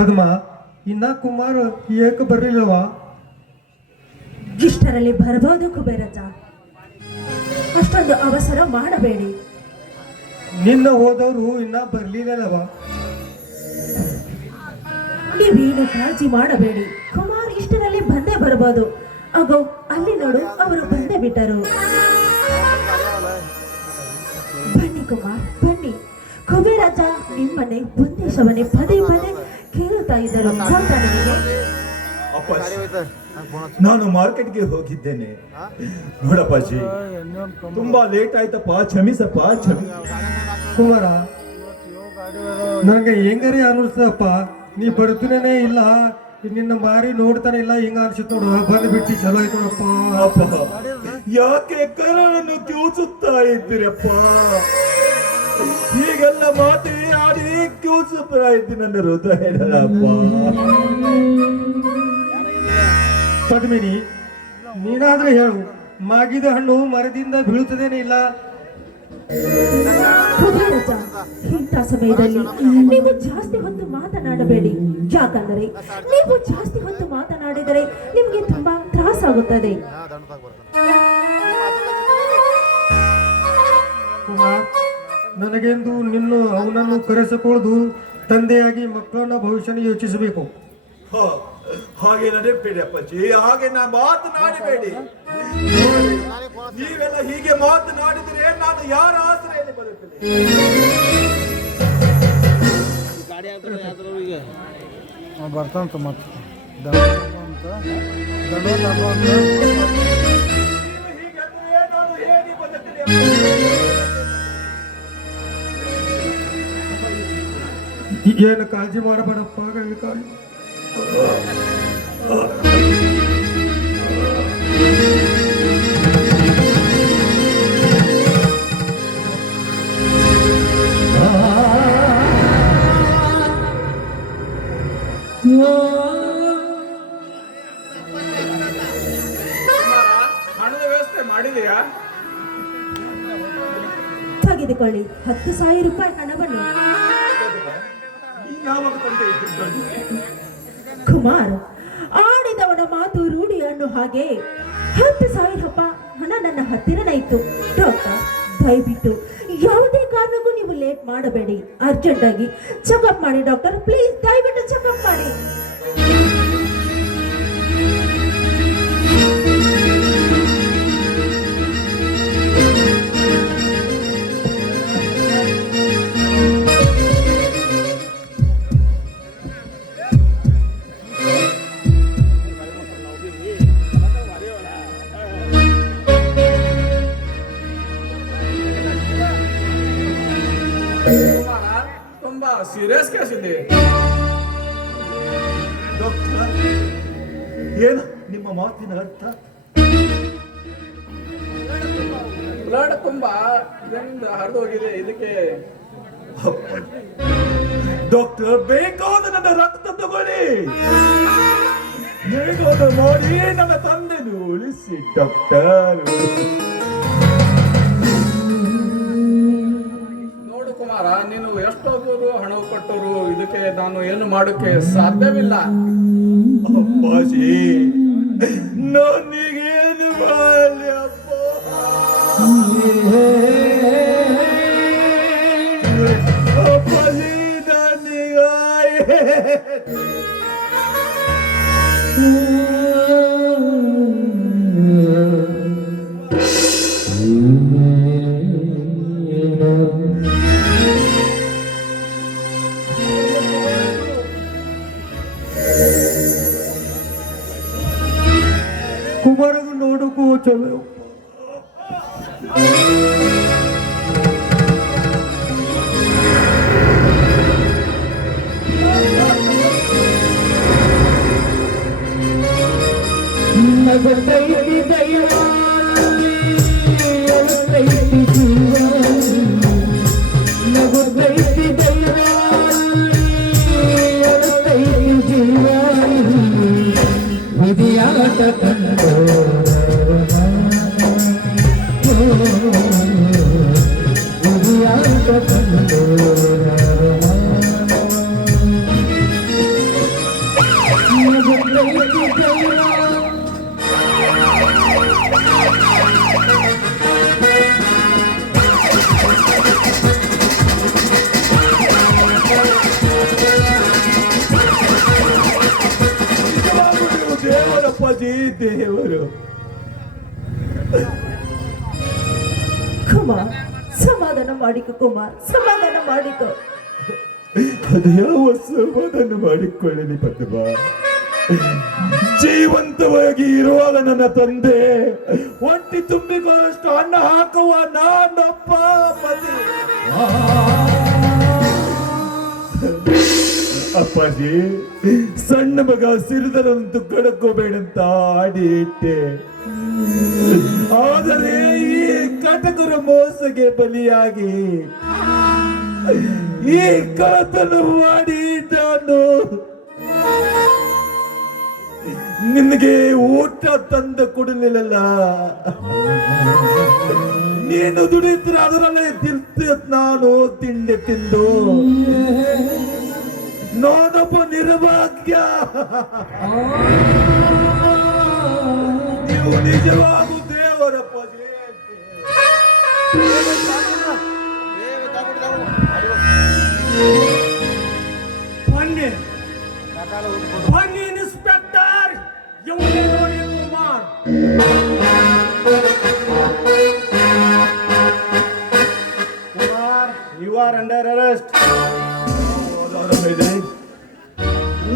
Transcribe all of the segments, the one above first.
ಪದ್ಮ ಇನ್ನ ಕುಮಾರ್ ಏಕೆ ಬರಲಿಲ್ಲವಾ? ಇಷ್ಟರಲ್ಲಿ ಬರಬಹುದು ಕುಬೇರಜ್ಜ, ಅಷ್ಟೊಂದು ಅವಸರ ಮಾಡಬೇಡಿ. ನಿನ್ನ ಹೋದವರು ಇನ್ನ ಬರ್ಲಿಲ್ಲವಾ? ನೀವೇನು ಕಾಳಜಿ ಮಾಡಬೇಡಿ, ಕುಮಾರ್ ಇಷ್ಟರಲ್ಲಿ ಬಂದೇ ಬರಬಹುದು. ಅಗೋ ಅಲ್ಲಿ ನೋಡು, ಅವರು ಬಂದೇ ಬಿಟ್ಟರು. ಬನ್ನಿ ಕುಮಾರ್ ಬನ್ನಿ. ಕುಬೇರಜ್ಜ ನಿಮ್ಮನೆ ಉದ್ದೇಶವನ್ನೇ ಪದೇ ಪದೇ ಕೇಳುತ್ತಾ ಇದ್ದರು. ಗೊತ್ತಾ ನಿಮಗೆ? ನಾನು ಮಾರ್ಕೆಟ್ಗೆ ಹೋಗಿದ್ದೇನೆ ನೋಡಪ್ಪಾಜಿ, ತುಂಬಾ ಲೇಟ್ ಆಯ್ತಪ್ಪ, ಕ್ಷಮಿಸಪ್ಪ ಕುಮಾರ, ನನಗೆ ಹೆಂಗರಿ ಅನಿಸ್ತಪ್ಪ, ನೀ ಬರ್ತೀನೇ ಇಲ್ಲ, ನಿನ್ನ ಮಾರಿ ನೋಡ್ತಾನೆ ಇಲ್ಲ, ಹಿಂಗ ಅನ್ಸುತ್ತ ನೋಡು. ಬಂದ್ಬಿಟ್ಟು ಚಲೋ ಆಯ್ತು ಅಪ್ಪ. ಅಪ್ಪ ಯಾಕೆ ಕರಳನ್ನು ಕಿವುಚುತ್ತಾ ಇದ್ದೀರಪ್ಪ? ಹೀಗೆಲ್ಲ ಮಾತಿ ಆಡಿ ಕಿವುಚುತ್ತಾ ಇದ್ದೀನಿ ನನ್ನ ಹೃದಯದಪ್ಪ. ಪದ್ಮಿನಿ, ನೀನಾದ್ರೆ ಹೇಳು, ಮಾಗಿದ ಹಣ್ಣು ಮರದಿಂದ ಬೀಳುತ್ತದೇನೆ ಇಲ್ಲ? ಕುಬೇರಜ್ಜ, ಇಂಥ ಸಮಯದಲ್ಲಿ ನೀವು ಜಾಸ್ತಿ ಹೊತ್ತು ಮಾತನಾಡಬೇಡಿ. ಯಾಕಂದರೆ ನೀವು ಜಾಸ್ತಿ ಹೊತ್ತು ಮಾತನಾಡಿದರೆ ನಿಮ್ಗೆ ತುಂಬಾ ತ್ರಾಸಾಗುತ್ತದೆ. ಕುಮಾರ್, ನನಗೆಂದು ನಿನ್ನ ಅವನನ್ನು ಕರೆಸಿಕೊಳ್ಳುವುದು ತಂದೆಯಾಗಿ ಮಕ್ಕಳನ್ನ ಭವಿಷ್ಯನ ಯೋಚಿಸಬೇಕು. ಹಾಗೆ ನಡೆಯಬೇಡಿ ಅಪ್ಪಾಜಿ, ಹಾಗೆ ನಾ ಮಾತನಾಡಬೇಡಿ. ನೀವೆಲ್ಲ ಹೀಗೆ ಮಾತನಾಡಿದ್ರೆ ನಾನು ಯಾರ ಆಶ್ರಯದಲ್ಲಿ ಬರುತ್ತೇನೆ? ಬರ್ತಾನಂತ ಮತ್ತೆ ಏನು ಕಾಳಜಿ ಮಾಡಬೇಡಪ್ಪ ಕಾಳಿ. ಹಣದ ವ್ಯವಸ್ಥೆ ಮಾಡಿದೆಯಾ? ತೆಗೆದುಕೊಳ್ಳಿ 10,000 ರೂಪಾಯಿ ಹಣವನ್ನು. ಕುಮಾರ್, ಆಡಿದವನ ಮಾತು ರೂಢಿ ಅನ್ನೋ ಹಾಗೆ 10,000 ಹಣ ನನ್ನ ಹತ್ತಿರನೇ ಇತ್ತು. ಡಾಕ್ಟರ್, ದಯವಿಟ್ಟು ಯಾವುದೇ ಕಾರಣಕ್ಕೂ ನೀವು ಲೇಟ್ ಮಾಡಬೇಡಿ. ಅರ್ಜೆಂಟ್ ಆಗಿ ಚೆಕಪ್ ಮಾಡಿ ಡಾಕ್ಟರ್, ಪ್ಲೀಸ್ ದಯವಿಟ್ಟು ಚೆಕಪ್ ಮಾಡಿ. ತುಂಬಾ ಸೀರಿಯಸ್ ಕೇಸ್ ಇದೆ. ಡಾಕ್ಟರ್, ಏನು ನಿಮ್ಮ ಮಾತಿನ ಅರ್ಥ? ಬ್ಲಡ್ ತುಂಬಾ ಇದರಿಂದ ಹರಿದು ಹೋಗಿದೆ. ಇದಕ್ಕೆ ಡಾಕ್ಟರ್, ಬೇಕಾದ ನನ್ನ ರಕ್ತ ತಗೊಳ್ಳಿ, ಹೇಗಾದ ಮಾಡಿ ನನ್ನ ತಂದೆನು ಉಳಿಸಿ ಡಾಕ್ಟರ್. ನೋಡು ಕುಮಾರ, ನೀನು ಎಷ್ಟೊಬ್ಬರು ಹಣ ಕೊಟ್ಟರು, ಇದಕ್ಕೆ ನಾನು ಏನು ಮಾಡೋಕೆ ಸಾಧ್ಯವಿಲ್ಲ. ಅಪ್ಪಾಜಿ, ನನಗೇನು ಮಾಡಲಿ ಅಪ್ಪ? ಅಪ್ಪಾಜಿ, ನನಗ ಕುಮಾರದು ನೋಡಕ್ಕೂ ಚಲೋ. ದೇವರು. ಕುಮಾರ್, ಸಮಾಧಾನ ಮಾಡಿಕೊ ಕುಮಾರ್, ಸಮಾಧಾನ ಮಾಡಿಕೊ. ಅದು ಯಾವ ಸಮಾಧಾನ ಮಾಡಿಕೊಳ್ಳಲಿ ಪದ್ಮ? ಜೀವಂತವಾಗಿ ಇರುವಾಗ ನನ್ನ ತಂದೆ ಹೊಟ್ಟಿ ತುಂಬಿಕೊಳ್ಳಷ್ಟು ಅನ್ನ ಹಾಕುವ ನಾನೊಬ್ಬ ಪತಿ. ಅಪ್ಪಾಜಿ, ಸಣ್ಣ ಮಗ ಸಿರಿದರಂತೂ ಕಡಕೋಬೇಡಂತ ಆಡಿ ಇಟ್ಟೆ. ಆದರೆ ಈ ಕಟಕರ ಮೋಸಗೆ ಬಲಿಯಾಗಿ ಈ ಕಳತನ ಮಾಡಿ ನಾನು ನಿನಗೆ ಊಟ ತಂದು ಕೊಡಲಿಲ್ಲ. ನೀನು ದುಡಿದ್ರೆ ಅದರಲ್ಲೇ ನಾನು ತಿಂಡಿ ತಿಂದು ನಾನೊಬ್ಬ ನಿರ್ಭಾಗ್ಯ. ನೀವು ನಿಜವಾಗೂ ದೇವರಪ್ಪ. ಬನ್ನಿ ಬನ್ನಿ ಇನ್ಸ್ಪೆಕ್ಟರ್, ಇವನೇ ನೋಡಿ Kumar. Kumar, you are under arrest.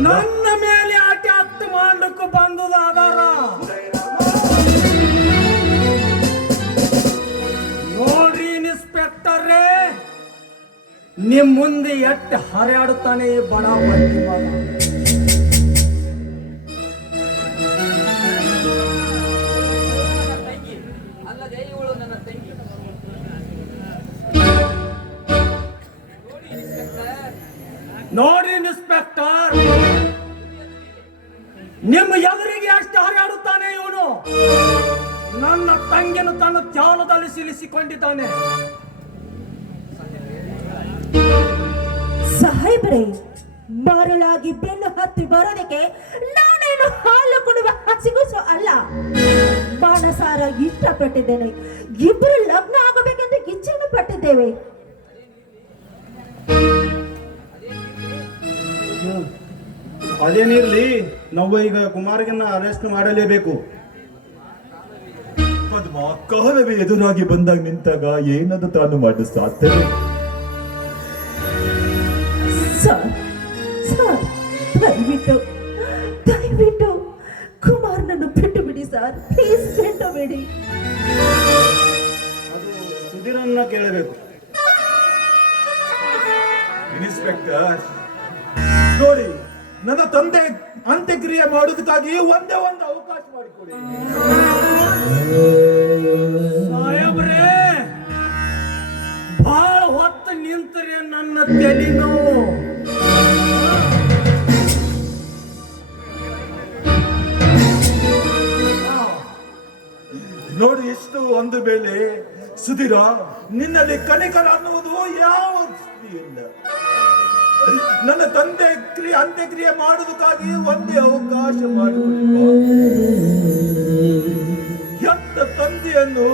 ನನ್ನ ಮೇಲೆ ಅಟ್ಯಾಕ್ ಮಾಡಲಿಕ್ಕೆ ಬಂದದ ಆಧಾರ ನೋಡ್ರಿ ಇನ್ಸ್ಪೆಕ್ಟರೇ, ನಿಮ್ ಮುಂದೆ ಎಟ್ಟು ಹರಿಯಾಡುತ್ತಾನೆ ಈ ಬಡ ಮಂದಿ ಮಗ. ನೋಡಿ ಇನ್ಸ್ಪೆಕ್ಟರ್, ನಿಮ್ಮ ಎದುರಿಗೆ ಎಷ್ಟು ಹರಿಯಾಡುತ್ತಾನೆ ಇವನು. ನನ್ನ ತಂಗಿಯನ್ನು ತನ್ನ ಚಾಲದಲ್ಲಿ ಸಿಲಿಸಿಕೊಂಡಿದ್ದಾನೆ. ಸಾಹೇಬ್ರೆ, ಮರಳಾಗಿ ಬೆನ್ನು ಹತ್ತಿ ಬರೋದಕ್ಕೆ ನಾನೇನು ಹಾಲು ಕೊಡುವ ಹಸಿಗುಸು ಅಲ್ಲ. ಬಾಣಸಾರ ಇಷ್ಟಪಟ್ಟಿದ್ದೇನೆ. ಇಬ್ಬರು ಲಗ್ನ ಆಗಬೇಕೆಂದು ಇಚ್ಛೆಯನ್ನು ಪಟ್ಟಿದ್ದೇವೆ. ಅದೇನಿರ್ಲಿ, ನಾವು ಈಗ ಕುಮಾರ್ಗನ್ನ ಅರೆಸ್ಟ್ ಮಾಡಲೇಬೇಕು. ಪದ್ಮ, ಕಾಲವೇ ಎದುರಾಗಿ ಬಂದಾಗ ನಿಂತಾಗ ಏನದು ತಾನು ಮಾಡಿ ಸಾಧ್ಯವೇ? ಸರ್, ಸರ್, ದಯವಿಟ್ಟು ದಯವಿಟ್ಟು ಕುಮಾರ್ನನ್ನು ಬಿಟ್ಟು ಬಿಡಿ ಸರ್, ಪ್ಲೀಸ್ ಬಿಟ್ಟು ಬಿಡಿ. ಅದು ಸುಧೀರನ್ನ ಕೇಳಬೇಕು. ಇನ್ಸ್ಪೆಕ್ಟರ್ ನೋಡಿ, ನನ್ನ ತಂದೆ ಅಂತ್ಯಕ್ರಿಯೆ ಮಾಡೋದಕ್ಕಾಗಿ ಒಂದೇ ಒಂದು ಅವಕಾಶ ಮಾಡಿಕೊಡಿ. ಸಾಹೇಬ್ರೇ, ಬಹಳ ಹೊತ್ತು ನಿಂತರೆ ನನ್ನ ತಲೆ ನೋವು. ನೋಡಿ, ಎಷ್ಟು ಒಂದು ವೇಳೆ ಸುಧೀರ ನಿನ್ನಲ್ಲಿ ಕನಿಕರ ಅನ್ನುವುದು ಯಾವ ಇಲ್ಲ. ನನ್ನ ತಂದೆ ಅಂತ್ಯಕ್ರಿಯೆ ಮಾಡೋದಕ್ಕಾಗಿ ಒಂದೇ ಅವಕಾಶ ಮಾಡಿಕೊಡಿ. ಎಂತ ತಂದೆಯನ್ನು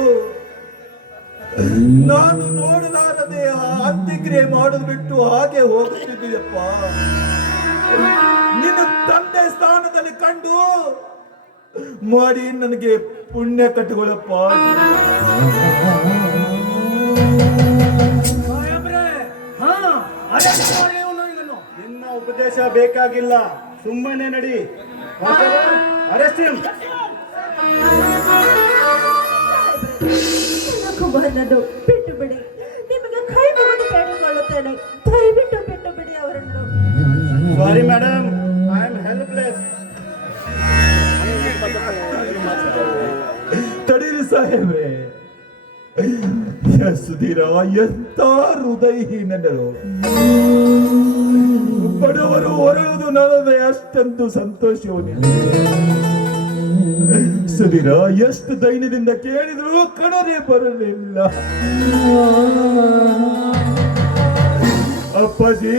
ನಾನು ನೋಡಲಾರದೆ ಅಂತ್ಯಕ್ರಿಯೆ ಮಾಡೋದು ಬಿಟ್ಟು ಹಾಗೆ ಹೋಗುತ್ತಿದ್ದೀಯಪ್ಪ. ನಿನ್ನ ತಂದೆ ಸ್ಥಾನದಲ್ಲಿ ಕಂಡು ಮಾಡಿ ನನಗೆ ಪುಣ್ಯ ಕಟ್ಟಿಕೊಳ್ಳಪ್ಪ. ಸಾಹೇಬ್ರೇ, ಹಾ, ಅರೆಸ್ಟ್ ಮಾಡಿ ಇವನನ್ನು. ನಿನ್ನ ಉಪದೇಶ ಬೇಕಾಗಿಲ್ಲ, ಸುಮ್ಮನೆ ನಡಿ. Arrest him. ಕುಮಾರ್ನನ್ನು ಬಿಟ್ಟು ಬಿಡಿ. ನಿಮಗೆ ಕೈ ಮುಗಿದು ಬೇಡಿಕೊಳ್ಳುತ್ತೇನೆ, ದಯವಿಟ್ಟು ಬಿಟ್ಟು ಬಿಡಿ ಅವರನ್ನು. Sorry madam, I am helpless. ತಡೀರಿ ಸಾಹೇಬ್ರೆ. ಸುಧೀರ ಎಂತ ಹೃದಯಹೀನರು. ಬಡವರು ಹೊರಳುವುದು ನನಗೆ ಅಷ್ಟೊಂದು ಸಂತೋಷವೂ. ಸುಧೀರ ಎಷ್ಟು ದೈನ್ಯದಿಂದ ಕೇಳಿದ್ರು ಕಣನೆ ಬರಲಿಲ್ಲ. ಅಪ್ಪಾಜಿ,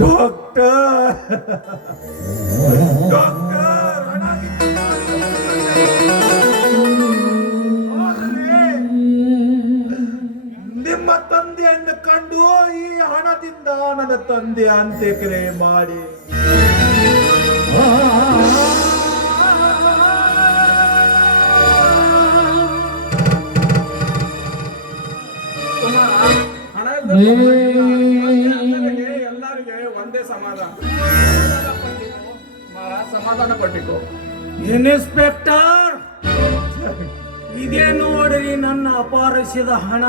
ಡಾಕ್ಟರ್ ಡಾಕ್ಟರ್, ನಿಮ್ಮ ತಂದೆಯನ್ನು ಕಂಡು ಈ ಹಣದಿಂದ ನನ್ನ ತಂದೆ ಅಂತ್ಯಕ್ರಿಯೆ ಮಾಡಿ ಎಲ್ಲರಿಗೆ ಒಂದೇ ಸಮಾಧಾನ. ಸಮಾಧಾನ ಪಟ್ಟಿಕೋ. ಇನ್ಸ್ಪೆಕ್ಟರ್, ಇದೇ ನೋಡ್ರಿ ನನ್ನ ಅಪಹರಿಸಿದ ಹಣ.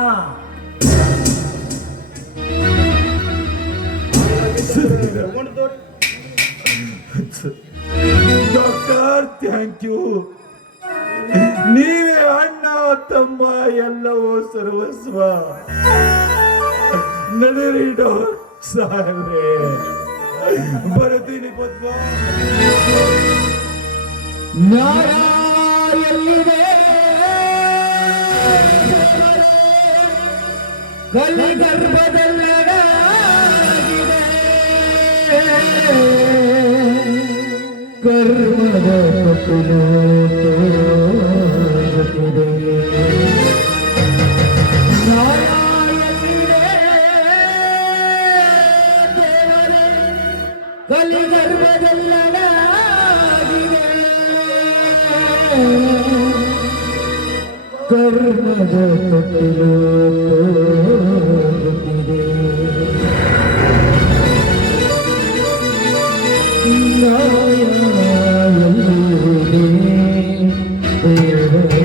Doctor, thank you. ನೀವೇ ಅಣ್ಣ ತಮ್ಮ ಎಲ್ಲವೂ ಸರ್ವಸ್ವ. ನಡೀರಿ ಸಾಹೇಬ್ರೆ, ಬರ್ತೀನಿ ಪದ್ಮ. ನ್ಯಾಯ ಎಲ್ಲಿದೆ? ಕಲಿಗರ್ಭದಲ್ಲಡಗಿದೆ. ಕರ್ಮದ ಕಪಿಲು ತೋರುತ್ತಿದೆ. ನ್ಯಾಯ ಎಲ್ಲಿದೆ ದೇವರೇ? ಕಲಿಗರ್ಭದಲ್ಲಡಗಿದೆ. ಕರ್ಮದ ಕಪಿಲು ತೋರುತ್ತಿದೆ. ನ್ಯಾಯ ಎಲ್ಲಿದೆ ದೇವರೇ?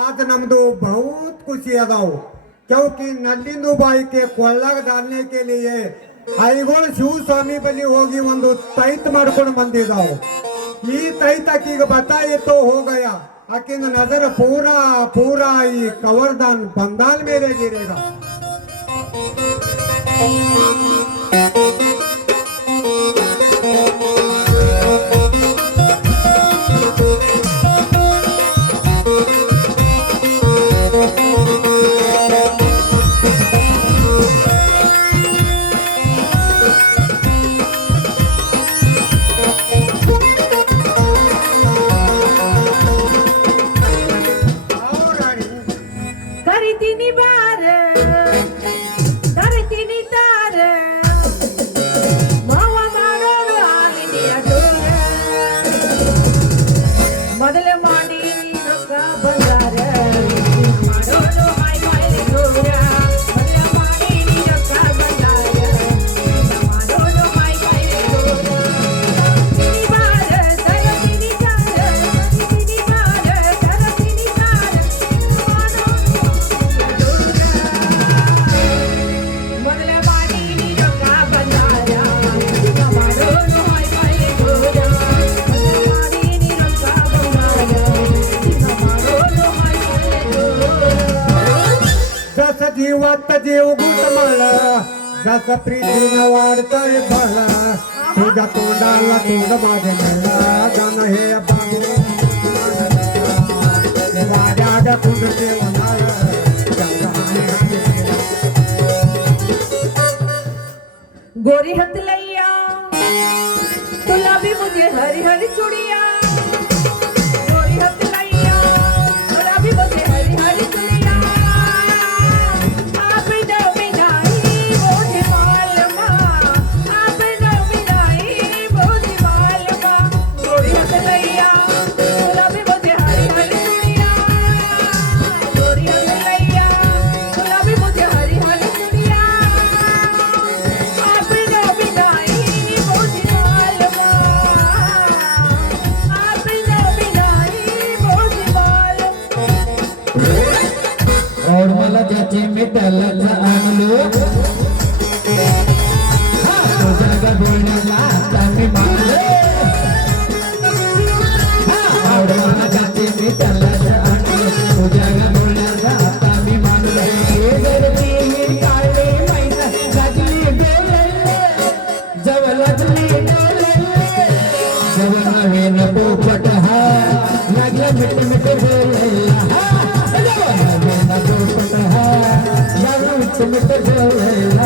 आज नमदो बहुत खुशी अदाव क्योंकि नल्लिंदु बाई के ಕೊಳ್ಳಾಗ डालने के लिए ಐಗೋಳ ಶಿವಸ್ವಾಮಿ ಬಳಿ ಹೋಗಿ ಒಂದು ತೈತ್ ಮಾಡ್ಕೊಂಡು ಬಂದಿದ್ದಾವು. ಈ ತೈತ್ ಆಕಿಗೆ ಬತ್ತಾಯಿತು ಹೋಗಯ ಆಕಿನ ನಜರ ಪೂರಾ ಪೂರಾ ಈ ಕವರ್ದಾನ್ ಬಂದಾಲ್ ಮೇಲೆ ಗಿರೇಗ. ಕರಿತೀನಿ ಬಾರ, ಕರಿತೀನಿ ತಾರ, ಮಾವ ಮಾಡೋರು ಆಗಿದೆಯ ದೂರ. ಮೊದಲು ಮಾಡಿ ರೊಕ್ಕ ಬಂಗಾರ, ಮಾಡೋರು ಹಾಯ್ ಬಾಯ್ಲೆ ದೂರ. ಮೊದಲು ಮಾಡಿ ರೊಕ್ಕ ಬಂಗಾರ, ಮಾಡೋರು ಹಾಯ್ ಬಾಯ್ಲೆ ದೂರ. ಕರಿತೀನಿ ಬಾರ, ಕರಿತೀನಿ ತಾರ, ಕರಿತೀನಿ ಬಾರ, ಕರಿತೀನಿ ತಾರ, ಮೊದಲ ಮಾಡಿ ರೊಕ್ಕ ಬಂಗಾರ, ಮಾಡೋರು ಹಾಯ್ ಬಾಯ್ಲೆ ದೂರ. ಮೊದಲ ಮಾಡಿ ರೊಕ್ಕ ಬಂಗಾರ, ಮಾಡೋರು ಹಾಯ್ ಬಾಯ್ಲೆ ದೂರ. जस जीवात जीव गुटमळ, जस प्रीतीनं वाढतय फळ, तुझ्या तोंडाला तोंड माझे मिळ, जन हे बाबू वाड्याड कुंडते म्हणाल. गोरी हथलैया तुला भी मुझे हरी हरी चूड़िया. गोरी हथलैया तुला भी मुझे हरी हरी चूड़िया. आप दो मिलाई मुझे मालमा, आप दो मिलाई मुझे मालमा. गोरी हथलैया तुला भी मुझे हरी हरी चूड़िया. गोरी हथलैया तुला भी मुझे हरी हरी चूड़िया. आप दो मिलाई मुझे मालमा, आप दो मिलाई मुझे मालमा. और मला त्याचे मिटलच आणलो. तुझ्या बोलण्याला आता मी मानलो. और मला त्याचे मिटलच आणलो. तुझ्या बोलण्याला आता मी मानलो. हे धरती ही काळी मैना गाजली डोले, जवळजली डोले, जवळ नवीन पोपट हा लागला मिट मिट बोलायला. जवळ नवीन पोपट हा ಸಿಮಿಟ ಜೋಳ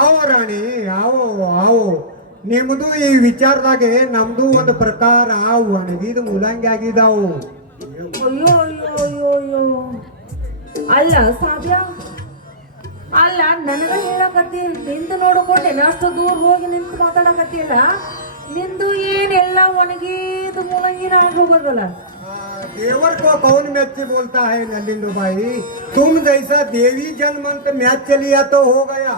ಆವು ರಾಣಿ ಆವು ನಿಮ್ದು ಈ ವಿಚಾರದಾಗೆ ನಮ್ದು ಒಂದು ಪ್ರಕಾರ ಒಣಗಿದ ಮೂಲಂಗಿ ಆಗಿದಾವು. ಅಯ್ಯೋ ಅಯ್ಯೋ ಅಯ್ಯೋ ಅಯ್ಯೋ ಅಲ್ಲ ಸಾಧ್ಯ ಅಲ್ಲ ನನಗ ಹೇಳಕತ್ತಿ ನಿಂದು ನೋಡ್ಕೊಂಡೆ ಅಷ್ಟು ದೂರ ಹೋಗಿ ನಿಂತು ಮಾತಾಡಕತ್ತಿಯಲ್ಲ ನಿಂದು ಏನೆಲ್ಲ ಒಣಗಿದ ಮೂಲಂಗಿನ ಆಗಿ ಹೋಗೋದಲ್ಲ. देवर को कौन मैच बोलता है नलिंदु भाई, तुम जैसा देवी जन्मंत मैच चलिया तो हो गया,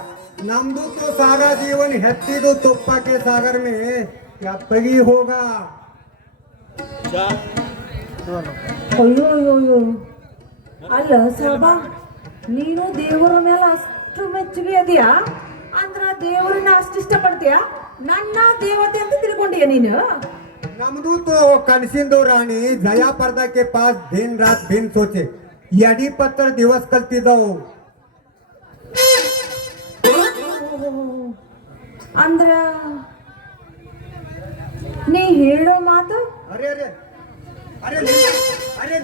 नमदू तो सारा जीवन हेत्तीदु तुप्पा के सागर में क्या पगी होगा. ಅಯ್ಯೋ ಅಯ್ಯೋ ಅಯ್ಯೋ ಅಲ್ಲ ಸಾಬಾ ನೀನು ದೇವರ ಮೇಲೆ ಅಷ್ಟು ಮೆಚ್ಚುಗೆ ಅದೆಯಾ ಅಂದ್ರ ದೇವರನ್ನ ಅಷ್ಟು ಇಷ್ಟಪಡ್ತೀಯಾ ನನ್ನ ದೇವತೆ ಅಂತ ತಿಳ್ಕೊಂಡೀಯ ನೀನು. नमदू तो कनसिंदो राणी जया पर्दा के पास दिन रात दिन सोचे यडी पत्तर दिवस कलती दो. ಅಂದ್ರ ನೀ ಹೇಳೋ ಮಾತು अरे अरे अरे अरे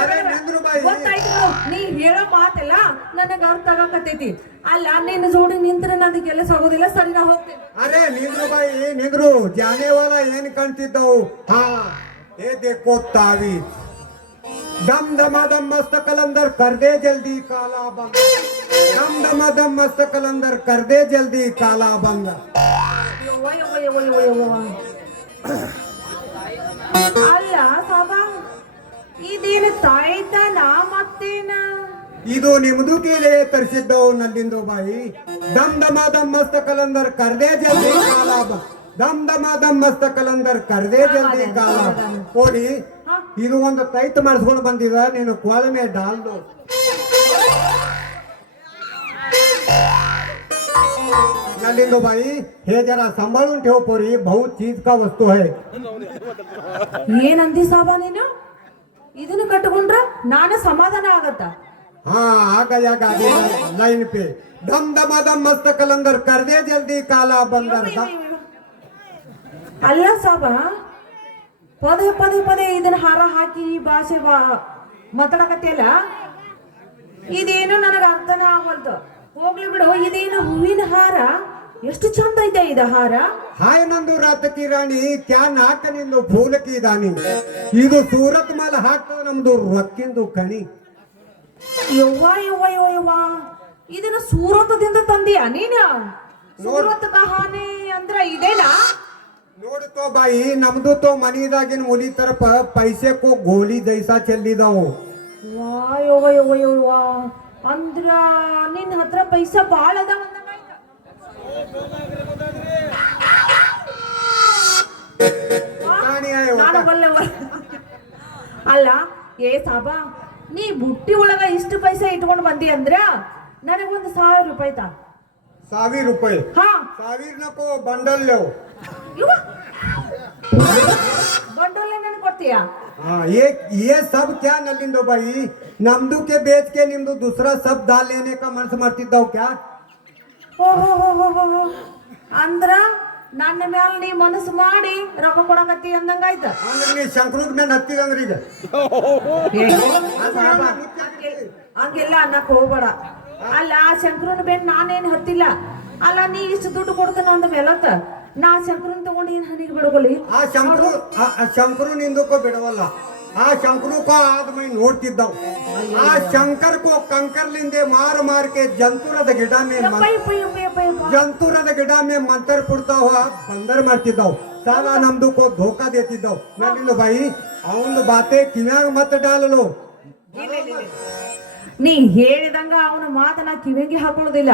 अरे नंदरू भाई ಗೊತ್ತಾಯ್ತು ಬಿಡು. ನೀ ಹೇಳೋ ಮಾತೆಲ್ಲ ನನಗ ಅರ್ಥ ಆಗಕತ್ತೈತಿ. ಅಲ್ಲ ನಿನ್ನ ಜೋಡಿ ನಿಂತ್ರೆ ನನಗೆ ಕೆಲಸ ಆಗೋದಿಲ್ಲ. ಸರಿ ನಾ ಹೋಗ್ತೇನೆ. अरे निंद्रू भाई निंद्रू जाने वाला ಏನ್ ಕಾಣ್ತಿದ್ದವು. ಹಾ ये देखो तावीज दम दमादम मस्त कलंदर कर दे जल्दी काला बंद, दम दमादम मस्त कलंदर कर दे जल्दी काला बंद. ಅಲ್ಲ ಸಾಬಾ ಇದೇನು ತಾಯ್ತನ ಮತ್ತೇನ ಇದು ನಿಮ್ದು ಕೇಳಿ ತರಿಸಿದ್ದವು ನಲ್ಲಿಂದು ಬಾಯಿ. ದಮ್ ದಮಾದಮ್ ಮಸ್ತ್ ಕಲಂದರ್ ಕರ್ದೇ ಜಲ್ದಿ ಕಾಲ ದಮ್ ದಮಾದಮ್ ಮಸ್ತ್ ಕಲಂದರ್ ಕರ್ದೇ ಜಲ್ದಿ ಕಾಲ ಕೋಡಿ. ಇದು ಒಂದು ತೈತ್ ಮಾಡಿಸ್ಕೊಂಡು ಬಂದಿದ ನೀನು ಕೋಳಮೆ ಡಾಲ್ದು. नलिंदू भाई हे जरा सांभाळून ठेव पोरी, बहुत चीज का वस्तू है. ಏನಂದಿ ಸಾಬಾ ನೀನು ಇದನ್ನ ಕಟ್ಕೊಂಡ್ರ ನಾನು ಸಮಾಧಾನ ಆಗತ್ತ. हाँ आ गया गाड़ी लाइन पे दम दमादम मस्त कलंदर कर दे जल्दी काला बंदर. ಅಲ್ಲ ಸಾಬಾ ಪದೇ ಪದೇ ಪದೇ ಇದನ್ನ ಹಾರ ಹಾಕಿ ಈ ಭಾಷೆ ಮಾತಾಡಕತ್ತಿಯಲ್ಲ ಇದೇನು ನನಗೆ ಅರ್ಥನ ಆಗಲ್ತು. ಹೋಗ್ಲಿ ಬಿಡು. ಇದೇನು ಹೂವಿನ ಹಾರ ಎಷ್ಟು ಚಂದ ಐತೆ ಇದು ಹಾರ. हाय नंदू रात की रानी क्या नाक निंದು फूल की दानी, ಇದು ಸೂರತ್ ಮೇಲೆ ಹಾಕ್ತದ ನಮ್ದು ರೊಕ್ಕಿಂದು ಕಣಿ. ಯವ್ವ ಯವ್ವ ಯವ್ವ ಯವ್ವ ಇದನ್ನ ಸೂರತದಿಂದ ತಂದಿಯಾ ನೀನು. ಸೂರತ್ ಕಹಾನಿ ಅಂದ್ರ ಇದೇನಾ. ನೋಡು ತೋ ಬಾಯಿ ನಮ್ದು ತೋ ಮನಿದಾಗಿನ ಮುಲಿ ತರಪ ಪೈಸೆ ಕೋ ಗೋಲಿ ಜೈಸಾ ಚೆಲ್ಲಿದಾವು. ವಾ ಯವ್ವ ಯವ್ವ ಯವ್ವ ಅಂದ್ರ ನಿನ್ನ ಹತ್ರ ಪೈಸಾ ಬಾಳ ಅದಾವ ಅಂದಂಗಾಯ್ತು. ಕಾಣಿ ಆಯ್ ನಾನು ಬಲ್ಲೆವ್ವ. ಅಲ್ಲ ಏ ಸಾಬಾ ನೀ ಬುಟ್ಟಿ ಒಳಗ ಇಷ್ಟು ಪೈಸೆ ಇಟ್ಕೊಂಡು ಬಂದಿ ಅಂದ್ರ ನನಗೊಂದು 1000 ರೂಪಾಯಿ ತಾ. 1000 रुपये ಹಾ 1000 नको बंडल लो. ಬಂಡಲ್ ನನಗೆ ಕೊಡ್ತೀಯಾ. हाँ ये सब क्या नलिंदो भाई नमदू के बेच के निम्दू दूसरा सब दाल लेने का मनस ಮಾಡ್ತಿದ್ದಾವು क्या. ಹೋ ಹೋ ಹೋ ಹೋ ಹೋ ಹೋ. ಅಂದ್ರ ನನ್ನ ಮ್ಯಾಲ ನೀ ಮನಸ್ಸು ಮಾಡಿ ರೊಕ್ಕ ಕೊಡಕತ್ತಿ ಅಂದಂಗಾಯ್ತು. ಅಂದ್ರೆ ನೀ ಶಂಕರುಗ್ ಮೇಲೆ ಹತ್ತಿದಂದ್ರೆ ಈಗ ಹಂಗೆಲ್ಲ ಅನ್ನಕ್ ಹೋಗ್ಬೇಡ. ಅಲ್ಲ ಶಂಕರನ ಬೆನ್ ನಾನೇನ್ ಹತ್ತಿಲ್ಲ. ಅಲ್ಲ ನೀ ಇಷ್ಟು ದುಡ್ಡು ಕೊಡ್ತಾನ ಅಂದ ಮೇಲತ್ತ ನಾ ಶಂಕರನ್ ತಗೊಂಡು ಏನ್ ಹನಿಗೆ ಬಿಡ್ಕೊಲಿ. ಆ ಶಂಕರು ನಿಂದಕ್ಕೋ ಬಿಡವಲ್ಲ. ಆ ಶಂಕರು ಕೋ ಆದ್ಮೈ ನೋಡ್ತಿದ್ದವು. ಆ ಶಂಕರ್ ಕೋ ಕಂಕರ್ಲಿಂದೆ ಮಾರು ಮಾರ್ಕೆ ಜಂತುರದ ಗಿಡ में मंत्र पुड़ता हुआ बंदर ಮಾಡ್ತಿದ್ದವು. ಸಾಲ ನಮ್ದು ಕೋ ಧೋಕಾ ದೇತಿದ್ದವು. ನಲ್ಲಿಂದು ಬಾಯಿ ಅವನ ಬಾತೆ ಕಿವ್ಯಾಗ ಮತ ಡಾಲಲು. ನೀ ಹೇಳಿದಂಗ ಅವನ ಮಾತನ್ನ ಕಿವಿಗೆ ಹಾಕೊಳ್ಳೋದಿಲ್ಲ.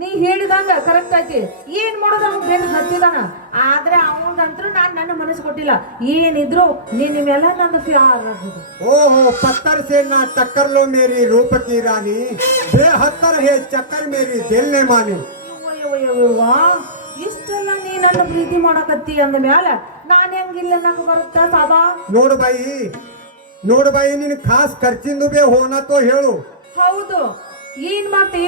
ನೀ ಹೇಳಿದಂಗ ಕರೆಕ್ಟ್ ಐತಿ. ಏನ್ ಮಾಡೋದು ಅವ್ನ ಬೆನ್ ಹತ್ತಿದಾನ. ಆದ್ರೆ ಅವನಂತರೂ ನಾನ್ ನನ್ನ ಮನಸ್ಸು ಕೊಟ್ಟಿಲ್ಲ. ಏನಿದ್ರು ನಿನ್ನ ಮೇಲೆ ನನ್ನ ಪ್ಯಾರ್. ओहो पत्थर से ना टक्कर लो मेरी रूप की रानी, बेहतर है चक्कर मेरी दिल ने मानी. ಇಷ್ಟೆಲ್ಲ ನೀ ನನ್ನ ಪ್ರೀತಿ ಮಾಡಕತ್ತಿ ಅಂದ ಮ್ಯಾಲ ನಾನ್ ಹೆಂಗಿಲ್ಲ ನಂಗೆ ಬರುತ್ತಾ ಸಾಬಾ. ನೋಡು ಬಾಯಿ ನಿನ್ ಖಾಸ್ ಖರ್ಚಿಂದು ಬೇ ಹೋನಾ ತೋ ಹೇಳು. ಹೌದು ಏನ್ ಮಾಡ್ತಿ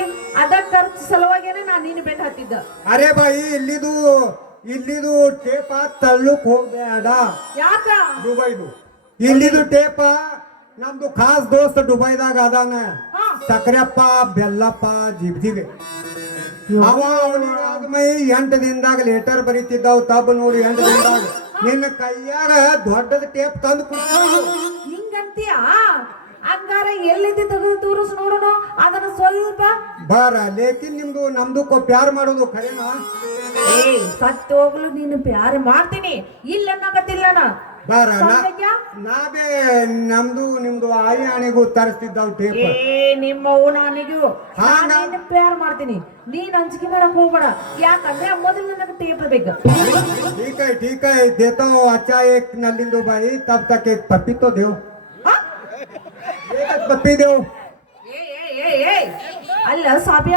ಅದ ಖರ್ಚು ಸಲುವಾಗೇನೆ ನಾನ್ ನೀನು ಬೆನ್ ಹತ್ತಿದ್ದ. ಅರೆ ಬಾಯಿ ಇಲ್ಲಿದು ಟೇಪ ತಳ್ಳಕ್ ಹೋಗ್ಬೇಡ. ಯಾಕ ದುಬೈದು ಇಲ್ಲಿದು ಟೇಪ ನಮ್ದು ಖಾಸ್ ದೋಸ್ತ ದುಬೈದಾಗ ಅದಾನ ಹಾ. ಸಕ್ರೆಪ್ಪ ಬೆಲ್ಲಪ್ಪ ಜಿಬ್ಜಿಗೆ ಅವ ಅವನಿಗಾದ ಮೈ 8 ದಿನದಾಗ ಲೆಟರ್ ಬರೀತಿದ್ದಾವ್ ತಬ್ ನೋಡಿ 8 ದಿನದಾಗ ನಿನ್ನ ಕೈಯಾಗ ದೊಡ್ಡದ ಟೇಪ್ ತಂದು ಕೊಡ್ತಾವ. ಹಿಂಗಂತೀಯ ಹಂಗಾರ ಎಲ್ಲಿದ್ದಿ ತೆಗೆದು ತೋರಿಸ್ ನೋಡೋಣ ಅದನ್ನ ಸ್ವಲ್ಪ ಬಾರ ಲೇಕಿನ್ ನಿಮ್ದು ನಮ್ದು ಪ್ಯಾರ್ ಮಾಡೋದು ಖರೇನಾ? ಸತ್ತು ಹೋಗ್ಲು ನೀನು ಪ್ಯಾರ ಮಾಡ್ತೀನಿ ಇಲ್ಲ ಅನ್ನಕತ್ತಿಲ್ಲ ನಾ. ಬಾರ ಸಂಗಯ್ಯ? ನಾವೇ ನಮ್ದು ನಿಮ್ದು ಆಯಿ ಆಣಿಗೂ ತರಿಸ್ತಿದ್ದಾವ್ ಟೇಪ್. ನಿಮ್ಮವು ನನಗೂ ಹಾಗ? ನಾನು ಪ್ಯಾರ್ ಮಾಡ್ತೀನಿ ನೀನ್ ಅಂಜಿಕೆ ಮಾಡಕ್ ಹೋಗ್ಬೇಡ ಯಾಕಂದ್ರೆ ಮೊದಲು ನನಗೆ ಟೇಪ್ ಬೇಕು. ठीक है देता हूँ अच्छा एक नलिंदो भाई तब तक एक पप्पी तो दो ಹಾ? एक पप्पी दो ಏಯ್ ಅಲ್ಲ ಸಾಬ್ಯ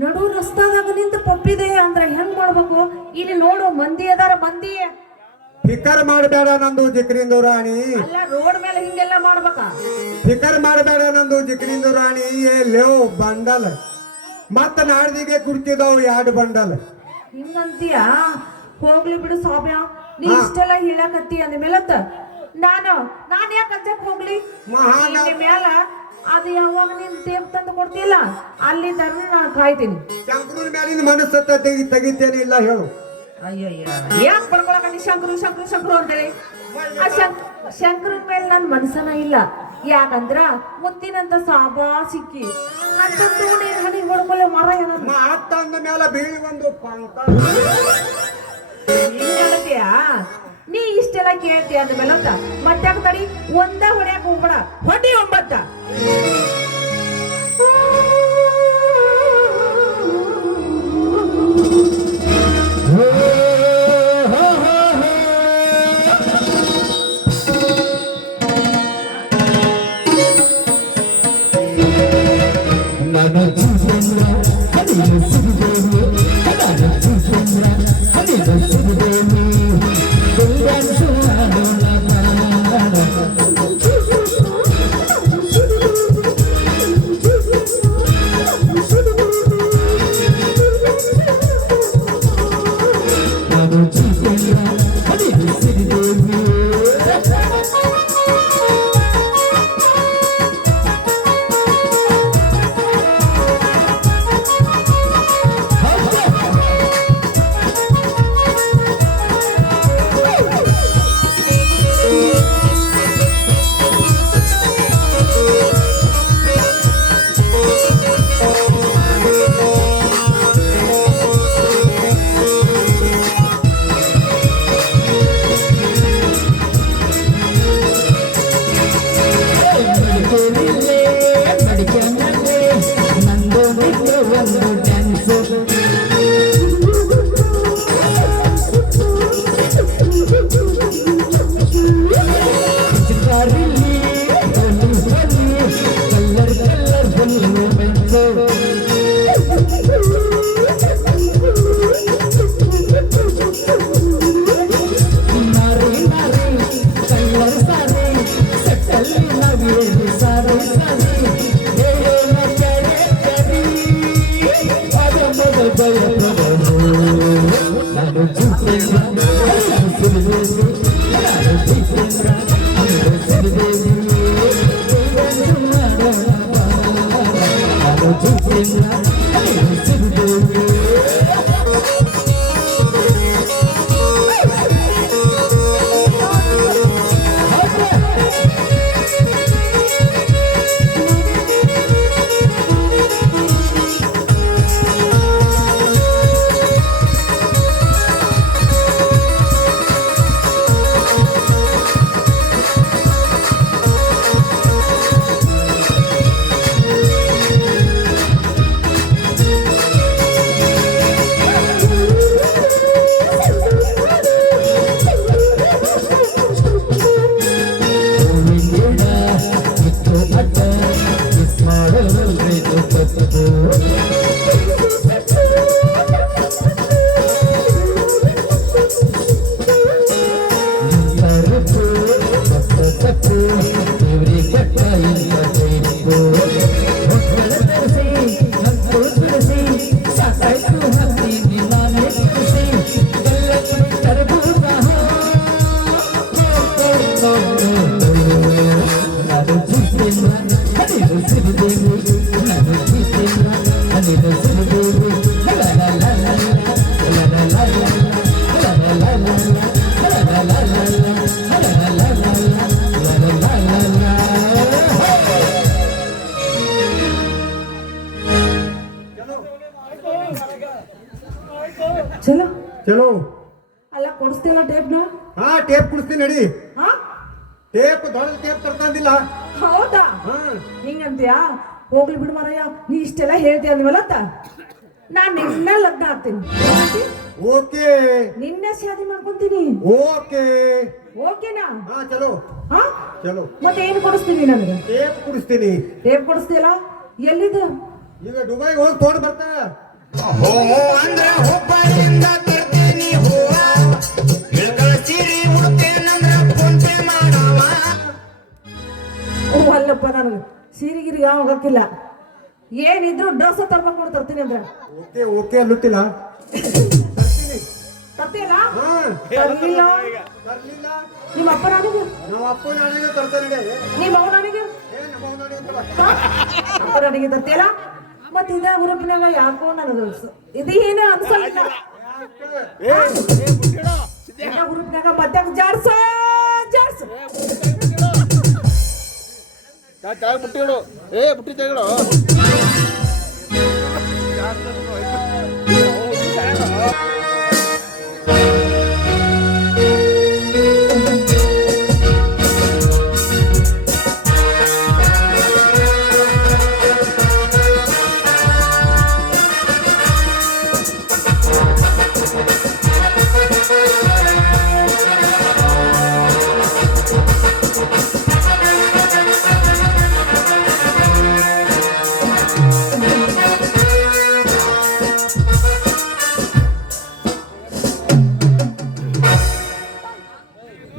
ನಡು ರಸ್ತಾದಾಗ ನಿಂತ ಪಪ್ಪಿದೆ ಅಂದ್ರೆ ಹೆಂಗ್ ಮಾಡ್ಬೇಕು ಇಲ್ಲಿ ನೋಡು ಮಂದಿ ಅದಾರ ಮಂದಿ ಫಿಕರ್ ಮಾಡಬೇಡ ನಂದು ಜಿಕ್ರಿಂದು ರಾಣಿ ಅಲ್ಲ ರೋಡ್ ಮೇಲೆ ಹಿಂಗೆಲ್ಲ ಮಾಡ್ಬೇಕಾ ಫಿಕರ್ ಮಾಡಬೇಡ ನಂದು ಜಿಕ್ರಿಂದು ರಾಣಿ ಏ ಲೇವ್ ಬಂಡಲ್ ಮತ್ತ ನಾಡ್ದಿಗೆ ಕುಡ್ತಿದಾವ್ 2 ಬಂಡಲ್. ಹಿಂಗಂತೀಯ ಹೋಗ್ಲಿ ಬಿಡು ಸಾಬ್ಯ ನೀ ಹಾ. ಇಷ್ಟೆಲ್ಲ ಹೇಳಕತ್ತಿ ಅಂದ್ಮೇಲತ್ತ ನಾನು ಯಾಕೆ ಅಂಜಕ್ ಹೋಗ್ಲಿ ಮಹಾ- ಇನ್ನು ಮೇಲ ಅದು ಯಾವಾಗ ನೀನ್ ಟೇಪ್ ತಂದು ಕೊಡ್ತಿಲ್ಲ ಅಲ್ಲಿ ತರ ನಾನು ಕಾಯ್ತೀನಿ. ಶಂಕರನ ಮೇಲಿನ ಮನಸ್ಸತ್ತ ತೆಗಿತೇನೆ ಇಲ್ಲ ಹೇಳು. ಅಯ್ಯಯ್ಯ ಯಾಕೆ ಬಡ್ಕೊಳಕತ್ತಿ ಶಂಕರು ಅಂತೇಳಿ ಆ ಶಂಕರನ ಮೇಲೆ ನನ್ ಮನಸ್ಸನ ಇಲ್ಲ ಯಾಕಂದ್ರ ಮುತ್ತಿನಂತ ಸಾಬಾ ಸಿಕ್ಕಿ ಅಂತಂದು ನೀನ್ ಹನಿ ಹೊಡ್ಕೊಳ್ಳೋ ಮರ ಏನಂತ ಮಾತ ಅಂದ ಮೇಲೆ ಬೀಳಿ ಒಂದು ಪಂಕ ಹೇಳ್ತೀಯಾ ನೀ ಇಷ್ಟೆಲ್ಲ ಕೇಳ್ತೀಯ ಅಂದ್ಮೇಲೆ ಅಂತ ಮತ್ತೆ ತಡಿ ಒಂದ ಹೊಡ್ಯಾಕ ಹೋಗ್ಬೇಡ ಹೊಡಿ 9. ಚಲೋ ಅಲ್ಲ ಕೊಡಿಸ್ತೀಯಲ್ಲ ಟೇಪ್ನ? ಹಾ ಟೇಪ್ ಕುಡಿಸ್ತೀನಿ ನಡಿ. ಹಾ ಟೇಪ್ ದೊಡ್ಡ ಟೇಪ್ ತರ್ತಂದಿಲ್ಲ. ಹೌದಾ? ಹಾ ಹಿಂಗಂತೀಯಾ? ಹೋಗ್ಲಿ ಬಿಡು ಮಾರಯ್ಯ, ನೀ ಇಷ್ಟೆಲ್ಲ ಹೇಳ್ತೀಯ ಅಂದ್ವಲ್ಲತ್ತ, ನಾನ್ ನಿನ್ನ ಲಗ್ನ ಆಗ್ತೀನಿ. ಓಕೆ ನಿನ್ನೆ ಶಾದಿ ಮಾಡ್ಕೊಂತೀನಿ. ಓಕೆ ಓಕೆನಾ? ಹಾ ಚಲೋ ಹಾ ಚಲೋ. ಮತ್ತೆ ಏನು ಕೊಡಿಸ್ತೀವಿ ನನಗೆ? ಟೇಪ್ ಕುಡಿಸ್ತೀನಿ. ಟೇಪ್ ಕೊಡಿಸ್ತೀಯಲ್ಲ? ಎಲ್ಲಿದೆ? ಈಗ ದುಬೈಗೆ ಹೋಗಿ ತೋಡ್ ಬರ್ತಾ. ಹೋ ಅಂದ್ರೆ ಹುಬ್ಬಳ್ಳಿಯಿಂದ ತರ್ತೀನಿ ಹೂವ, ಇಳ್ಕಳ ಸೀರೆ ಉಡ್ತೇನಂದ್ರ ಫೋನ್ ಪೇ ಮಾಡವ. ಓ ಅಲ್ಲಪ್ಪ, ನನಗೆ ಸೀರೆಗಿರಿ ಯಾವ ಹೋಗಕ್ಕಿಲ್ಲ. ಏನಿದ್ರು ಡ್ರೆಸ್ ತರ್ಬೇಕು ನೋಡಿ ತರ್ತೀನಿ ಅಂದ್ರೆ. ಓಕೆ ಓಕೆ ಅನ್ನುತ್ತಿಲ್ಲ. ತರ್ತೀಯಲ್ಲ? ಹಾ ತರ್ಲಿಲ್ಲ? ಬರ್ಲಿಲ್ಲ. ನಿಮ್ಮ ಅಪ್ಪ ನನಗೆ, ನಾವು ಅಪ್ಪ ನಾಳೆಗೆ ತರ್ತೇನೆ. ನಿಮ್ಮ ಅವ ನನಗೆ, ನಮ್ಮ ಅವನ ಅಪ್ಪ ನನಗೆ ತರ್ತೀಯಲ್ಲ? ಮತ್ತೆ ಇದೇ ಗ್ರೂಪ್ನಾಗ ಯಾಕೋ ನನಗೆ ಇದು ಏನು ಅನ್ಸಲ್ಲ. ಗ್ರೂಪ್ನಾಗ ಮತ್ತೆ ಜಾಡ್ಸ ಜಾಡ್ಸ. ಬುಟ್ಟಿಗಳು ಬುಟ್ಟಿ ತೆಗಳು.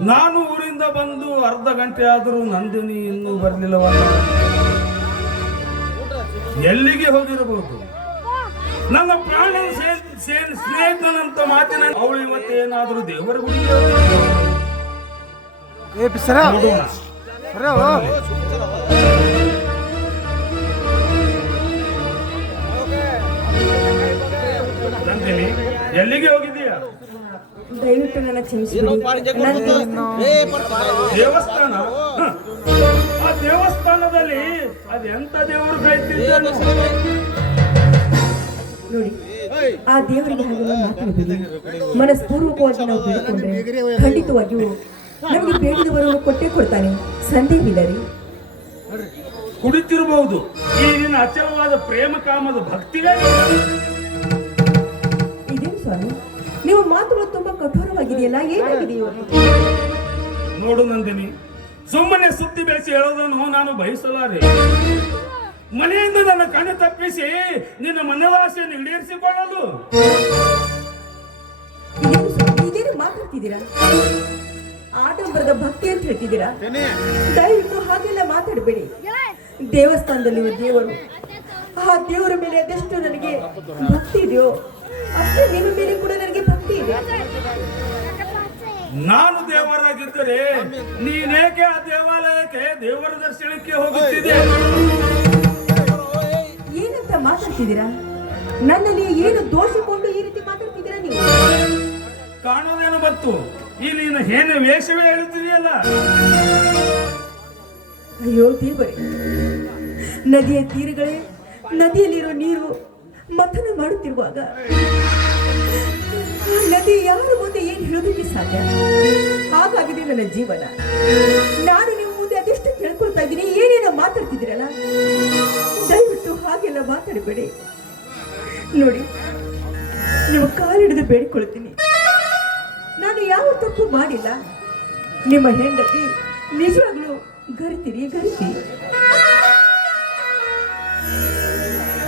ನಾನು ಊರಿಂದ ಬಂದು ಅರ್ಧ ಗಂಟೆ ಆದರೂ ನಂದಿನಿ ಇನ್ನೂ ಬರಲಿಲ್ಲವಲ್ಲ. ಎಲ್ಲಿಗೆ ಹೋಗಿರಬಹುದು? ನನ್ನ ಪ್ರಾಣ ಸ್ನೇಹಿತನಂತ ಮಾತಿನ ಅವಳು ಇವತ್ತೇನಾದರೂ ದೇವರ ಗುಡಿಗೆ ನೋಡೋಣ. ನಂದಿನಿ, ಎಲ್ಲಿಗೆ ಹೋಗಿದೀಯಾ? ದಯವಿಟ್ಟು ನನ್ನ ಕ್ಷಮಿಸಿಬಿಡಿ. ದೇವಸ್ಥಾನ? ಆ ದೇವಸ್ಥಾನದಲ್ಲಿ ಅದೆಂತ ದೇವರು ಕಾಯ್ತಿದ್ದಾನೆ ನೋಡಿ, ಆ ದೇವರಿಗೆ ಹಾಗೆಲ್ಲ ಮಾತಾಡಬೇಡಿ. ಮನಸ್ಪೂರ್ವಕವಾಗಿ ನಾವು ಬೇಡಿಕೊಂಡ್ರೆ ಖಂಡಿತವಾಗಿಯೂ ನಮಗೆ ಬೇಡಿದವರನ್ನು ಕೊಟ್ಟೇ ಕೊಡ್ತಾನೆ, ಸಂದೇಹವಿಲ್ಲ ರೀ. ಕುಡಿತಿರಬಹುದು. ಈ ನಿನ್ನ ಅಚಲವಾದ ಪ್ರೇಮ ಕಾಮದ ಭಕ್ತಿವೇ. ಇದೇನು ಸ್ವಾಮಿ, ನೀವು ಮಾತುಗಳು ತುಂಬಾ ಕಠೋರವಾಗಿದೆಯಲ್ಲ, ಏನಾಗಿದೆಯೋ? ನೋಡು ನಂದಿನಿ, ಸುಮ್ಮನೆ ಸುದ್ದಿ ಬೆಳೆಸಿ ಹೇಳೋದನ್ನು ನಾನು ಬಯಸಲಾರೆ. ಮನೆಯಿಂದ ನನ್ನ ಕಣ್ಣು ತಪ್ಪಿಸಿ ನಿನ್ನ ಮನದಾಸೆಯನ್ನು ಈಡೇರಿಸಿಕೊಳ್ಳಲು. ಇದೇನು ಸ್ವಾಮಿ, ಇದೇನು ಮಾತಾಡ್ತಿದ್ದೀರಾ? ಆಡಂಬರದ ಭಕ್ತಿ ಅಂತ ಹೇಳ್ತಿದ್ದೀರಾ? ದಯವಿಟ್ಟು ಹಾಗೆಲ್ಲ ಮಾತಾಡಬೇಡಿ. ದೇವಸ್ಥಾನದಲ್ಲಿರುವ ದೇವರು, ಆ ದೇವರ ಮೇಲೆ ಅದೆಷ್ಟು ನನಗೆ ಭಕ್ತಿ ಇದೆಯೋ ಅಷ್ಟೇ ನಿಮ್ಮ ಮೇಲೆ ಕೂಡ ನನಗೆ ಭಕ್ತಿ ಇದೆ. ನಾನು ದೇವರಾಗಿದ್ದರೆ ನೀನೇಕೆ ಆ ದೇವಾಲಯಕ್ಕೆ ದೇವರ ದರ್ಶನಕ್ಕೆ ಹೋಗುತ್ತಿದೆ? ಏನಂತ ಮಾತಾಡ್ತಿದ್ದೀರಾ? ನನ್ನಲ್ಲಿ ಏನು ದೋಷಕೊಂಡು ಈ ರೀತಿ ಮಾತಾಡ್ತಿದ್ದೀರಾ ನೀವು? ಕಾಣೋದೇನು ಬತ್ತು, ಈ ನೀನು ಏನು ವೇಷವೇ ಹೇಳುತ್ತಿದೆಯಲ್ಲ. ಅಯ್ಯೋ ದೇವರೇ, ನದಿಯ ತೀರಗಳೇ, ನದಿಯಲ್ಲಿರೋ ನೀರು ಮಥನ ಮಾಡುತ್ತಿರುವಾಗ ಆ ನದಿ ಯಾರ ಮುಂದೆ ಏನು ಹೇಳೋದಕ್ಕೆ ಸಾಧ್ಯ? ಹಾಗಾಗಿದೆ ನನ್ನ ಜೀವನ. ನಾನು ನಿಮ್ಮ ಮುಂದೆ ಅದೆಷ್ಟು ಕೇಳ್ಕೊಳ್ತಾ ಇದ್ದೀನಿ, ಏನೇನೋ ಮಾತಾಡ್ತಿದ್ದೀರಲ್ಲ. ದಯವಿಟ್ಟು ಹಾಗೆಲ್ಲ ಮಾತಾಡಬೇಡಿ. ನೋಡಿ, ನಿಮ್ಮ ಕಾಲಿಡಿದು ಬೇಡಿಕೊಳ್ತೀನಿ, ನಾನು ಯಾವ ತಪ್ಪು ಮಾಡಿಲ್ಲ. ನಿಮ್ಮ ಹೆಂಡತಿ ನಿಜವಾಗ್ಲೂ ಗರಿತೀರಿ.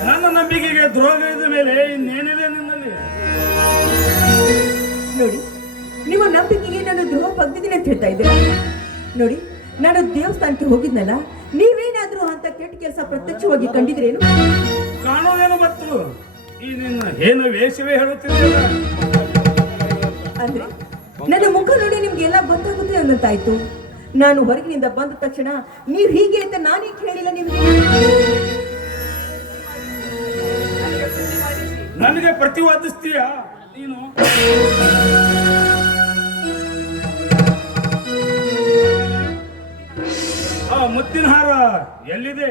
ನನ್ನ ನಂಬಿಕೆಗೆ ದ್ರೋಹದ ಮೇಲೆ ಇನ್ನೇನಿದೆ ನಿನ್ನಲ್ಲಿ? ನೋಡಿ, ನಿಮ್ಮ ನಂಬಿಕೆಗೆ ನಾನು ದ್ರೋಹ ಬಗ್ದಿದ್ದೀನಿ ಅಂತ ಹೇಳ್ತಾ ಇದ್ದೀರಾ? ನೋಡಿ, ನಾನು ದೇವಸ್ಥಾನಕ್ಕೆ ಹೋಗಿದ್ನಲ್ಲ, ನೀವೇನಾದ್ರೂ ಅಂತ ಕೆಟ್ಟ ಕೆಲಸ ಪ್ರತ್ಯಕ್ಷವಾಗಿ ಕಂಡಿದ್ರೇನು? ಕಾಣೋದೇನು ಬತ್ತು, ಈ ನಿನ್ನ ಏನು ವೇಷವೇ ಹೇಳುತ್ತಿದೆಯಲ್ಲ. ಅಂದ್ರೆ ನನ್ನ ಮುಖ ನೋಡಿ ನಿಮ್ಗೆಲ್ಲ ಗೊತ್ತಾಗುತ್ತೆ ಅನ್ನಂತಾಯ್ತು. ನಾನು ಹೊರಗಿನಿಂದ ಬಂದ ತಕ್ಷಣ ನೀವು ಹೀಗೆ ಅಂತ ನಾನೇ ಕೇಳಿಲ್ಲ ನಿಮ್ಗೆ. ನನಗೆ ಪ್ರತಿವಾದಿಸ್ತೀಯ ನೀನು? ಆ ಮುತ್ತಿನ ಹಾರ ಎಲ್ಲಿದೆ?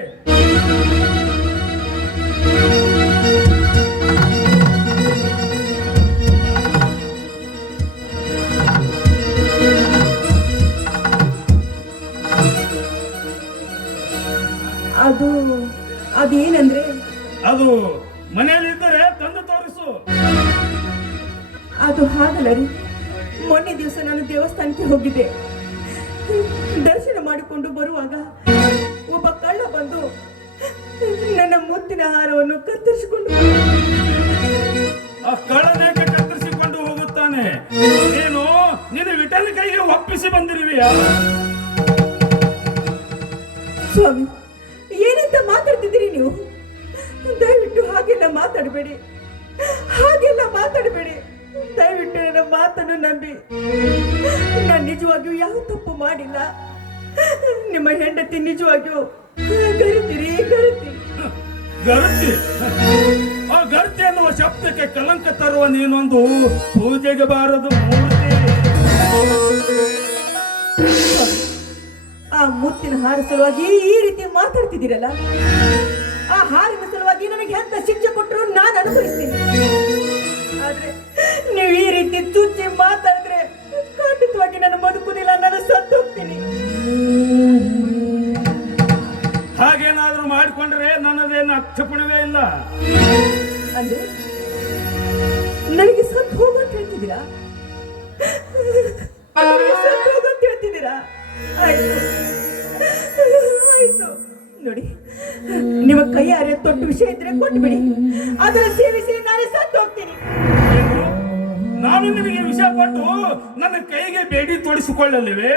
ಅದು ಅದೇನಂದ್ರೆ ಅದು ಮನೆಯಲ್ಲಿದ್ದರೆ ತಂದು ತೋರಿಸು. ಅದು ಹಾಗಲ್ಲ ರೀ. ಮೊನ್ನೆ ದಿವಸ ನಾನು ದೇವಸ್ಥಾನಕ್ಕೆ ಹೋಗಿದ್ದೆ. ದರ್ಶನ ಮಾಡಿಕೊಂಡು ಬರುವಾಗ ಒಬ್ಬ ಕಳ್ಳ ಬಂದು ನನ್ನ ಮುತ್ತಿನ ಹಾರವನ್ನು ಕತ್ತರಿಸಿಕೊಂಡು ಆ ಕಳ್ಳನೇಕೆ ಕತ್ತರಿಸಿಕೊಂಡು ಹೋಗುತ್ತಾನೆ? ನೀನು ನಿನ್ನ ವಿಠಲ ಕೈಗೆ ಒಪ್ಪಿಸಿ ಬಂದಿರುವೆಯಾ? ಸ್ವಾಮಿ, ಏನಂತ ಮಾತಾಡ್ತಿದ್ದೀರಿ ನೀವು? ದಯವಿಟ್ಟು ಹಾಗೆಲ್ಲ ಮಾತಾಡಬೇಡಿ, ಹಾಗೆಲ್ಲ ಮಾತಾಡಬೇಡಿ. ದಯವಿಟ್ಟು ನನ್ನ ಮಾತನ್ನು ನಂಬಿ. ನಾನು ನಿಜವಾಗಿಯೂ ಯಾವ ತಪ್ಪು ಮಾಡಿಲ್ಲ. ನಿಮ್ಮ ಹೆಂಡತಿ ನಿಜವಾಗಿಯೂ ಗರುತ್ತೀರಿ. ಗರುತಿ, ಆ ಗರುತಿ ಅನ್ನುವ ಶಬ್ದಕ್ಕೆ ಕಲಂಕ ತರುವ ನೀನೊಂದು ಪೂಜೆಗೆ ಬಾರದು ಮೂರ್ತಿ. ಆ ಮುತ್ತಿನ ಹಾರ ಸಲುವಾಗಿ ಈ ರೀತಿ ಮಾತಾಡ್ತಿದ್ದೀರಲ್ಲ, ಆ ಹಾರಿನ ಸಲುವಾಗಿ ನನಗೆ ಎಂತ ಶಿಕ್ಷೆ ಕೊಟ್ಟರು ನಾನು ಅನುಭವಿಸ್ತೀನಿ. ಆದ್ರೆ ನೀವು ಈ ರೀತಿ ಚುಚ್ಚಿ ಮಾತಾಡಿದ್ರೆ ಖಂಡಿತವಾಗಿ ನಾನು ಬದುಕುದಿಲ್ಲ, ನಾನು ಸತ್ತು ಹೋಗ್ತೀನಿ. ಹಾಗೇನಾದ್ರೂ ಮಾಡಿಕೊಂಡ್ರೆ ನನ್ನದೇನು ಆಕ್ಷೇಪಣವೇ ಇಲ್ಲ. ಅಂದ್ರೆ ನನಗೆ ಸತ್ತು ಹೋಗಂತ ಹೇಳ್ತಿದ್ದೀರಾ? ಸತ್ತು ಹೋಗಂತ ಹೇಳ್ತಿದ್ದೀರಾ? ಆಯ್ತು ನೋಡಿ, ನಿಮ್ಮ ಕೈಯಾರೆ ತೊಟ್ಟು ವಿಷಯ ಇದ್ರೆ ಕೊಟ್ಟು ಬಿಡಿ, ಅದರ ಸೇವಿಸಿ ನಾನೇ ಸತ್ತು ಹೋಗ್ತೀನಿ. ನಾನು ನಿಮಗೆ ವಿಷ ಕೊಟ್ಟು ನನ್ನ ಕೈಗೆ ಬೇಡಿ ತೋಡಿಸಿಕೊಳ್ಳಲಿವೆ?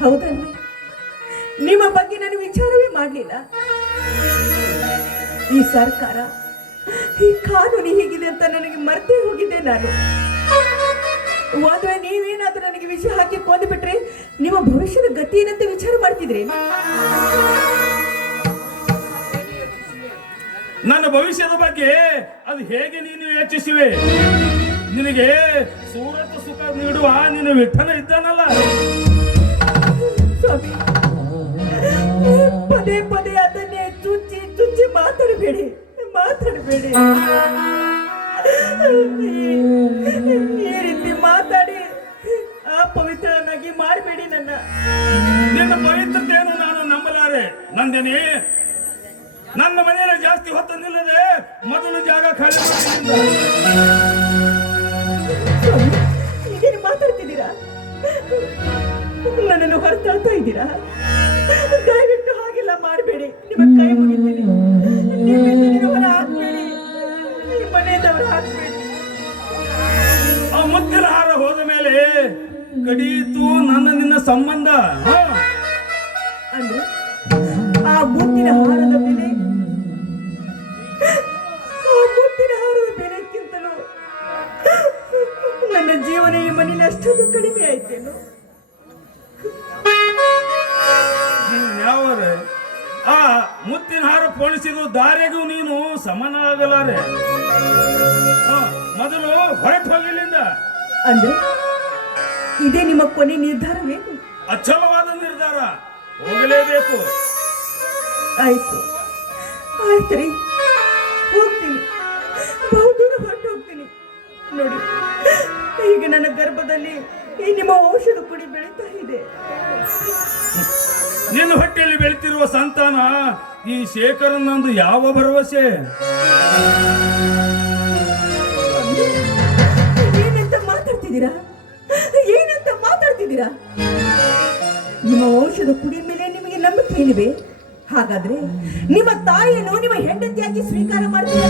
ಹೌದಲ್ವೇ? ನಿಮ್ಮ ಬಗ್ಗೆ ನಾನು ವಿಚಾರವೇ ಮಾಡಲಿಲ್ಲ. ಈ ಸರ್ಕಾರ, ಈ ಕಾನೂನು ಹೀಗಿದೆ ಅಂತ ನನಗೆ ಮರ್ತೇ ಹೋಗಿದ್ದೆ ನಾನು. ಒಂದ್ರೆ ನೀವೇನಾದ್ರೂ ನನಗೆ ವಿಷ ಹಾಕಿ ಕೊಂದು ಬಿಟ್ರೆ ನಿಮ್ಮ ಭವಿಷ್ಯದ ಗತಿ ಏನಂತ ವಿಚಾರ ಮಾಡ್ತಿದ್ರಿ? ನನ್ನ ಭವಿಷ್ಯದ ಬಗ್ಗೆ ಅದು ಹೇಗೆ ನೀನು ಯೋಚಿಸುವೆ? ನಿನಗೆ ಸೂರತ್ ಸುಖ ನೀಡುವ ನಿನ್ನ ವಿಠಲ ಇದ್ದಾನಲ್ಲ. ಸ್ವಾಮಿ, ಪದೇ ಪದೇ ಅದನ್ನೇ ಚುಚ್ಚಿ ಚುಚ್ಚಿ ಮಾತಾಡಬೇಡಿ. ಈ ರೀತಿ ಮಾತಾಡಿ ಅಪವಿತ್ರನಾಗಿ ಮಾಡಬೇಡಿ ನನ್ನ. ನಿನ್ನ ಪವಿತ್ರತೆಯನ್ನು ನಾನು ನಂಬಲಾರೆ ನಂದಿನಿ. ನನ್ನ ಮನೆಯಲ್ಲಿ ಜಾಸ್ತಿ ಹೊತ್ತು ನಿಲ್ಲದೆ ಮೊದಲು ಜಾಗ ಖಾಲಿ ಈಗೇನು ಮಾತಾಡ್ತಿದ್ದೀರಾ? ನನ್ನನ್ನು ಹೊರತಾಳ್ತಾ ಇದ್ದೀರಾ? ದಯವಿಟ್ಟು ಹಾಗೆಲ್ಲ ಮಾಡಬೇಡಿ. ನಿಮ್ಮ ಕೈ ಮುಗಿತೀನಿ. ನಿಮ್ಮಿಂದ ಹೊರ ಹಾಕ್ಬೇಡಿ, ನಿಮ್ಮ ಮನೆಯದವರು ಹಾಕ್ಬೇಡಿ. ಆ ಮುತ್ತಿನ ಹಾರ ಹೋದ ಮೇಲೆ ಕಡಿಯಿತು ನನ್ನ ನಿನ್ನ ಸಂಬಂಧ. ಅಂದ್ರೆ ಆ ಮುತ್ತಿನ ಹಾರದ ಬೆಲೆಕ್ಕಿಂತಲೂ ನನ್ನ ಜೀವನ ಈ ಮನೆಯಲ್ಲಿ ಅಷ್ಟೊಂದು ಕಡಿಮೆ ಆಯ್ತೇನು? ಯಾವರೇ ಆ ಮುತ್ತಿನ ಹಾರ ಪೋಣಿಸಿದ ದಾರಿಗೂ ನೀನು ಸಮನಾಗಲಾರೆ. ಮೊದಲು ಹೊರಟು ಹೋಗಿಲ್ಲಿಂದ. ಅಂದ್ರೆ ಇದೇ ನಿಮ್ಮ ಕೊನೆ ನಿರ್ಧಾರವೇನು? ಅಚಲವಾದ ನಿರ್ಧಾರ, ಹೋಗಲೇಬೇಕು. ಆಯ್ತು ರೀ, ಹೋಗ್ತೀನಿ. ಬಹುದೂರ ಹೊರಟು ಹೋಗ್ತೀನಿ. ನೋಡಿ, ಈಗ ನನ್ನ ಗರ್ಭದಲ್ಲಿ ಈ ನಿಮ್ಮ ಔಷಧ ಕುಡಿ ಬೆಳೀತಾ ಇದೆ. ನಿನ್ನ ಹೊಟ್ಟೆಯಲ್ಲಿ ಬೆಳೆತಿರುವ ಸಂತಾನ ಈ ಶೇಖರನಂದು ಯಾವ ಭರವಸೆ? ಏನಂತ ಮಾತಾಡ್ತಿದ್ದೀರಾ? ನಿಮ್ಮ ಔಷಧ ಕುಡಿಯ ಮೇಲೆ ನಿಮಗೆ ನಂಬಿಕೆ ಏನಿವೆ? ಹಾಗಾದ್ರೆ ನಿಮ್ಮ ತಾಯಿಯನ್ನು ನಿಮ್ಮ ಹೆಂಡತಿಯಾಗಿ ಸ್ವೀಕಾರ ಮಾಡ್ತೀರಾ?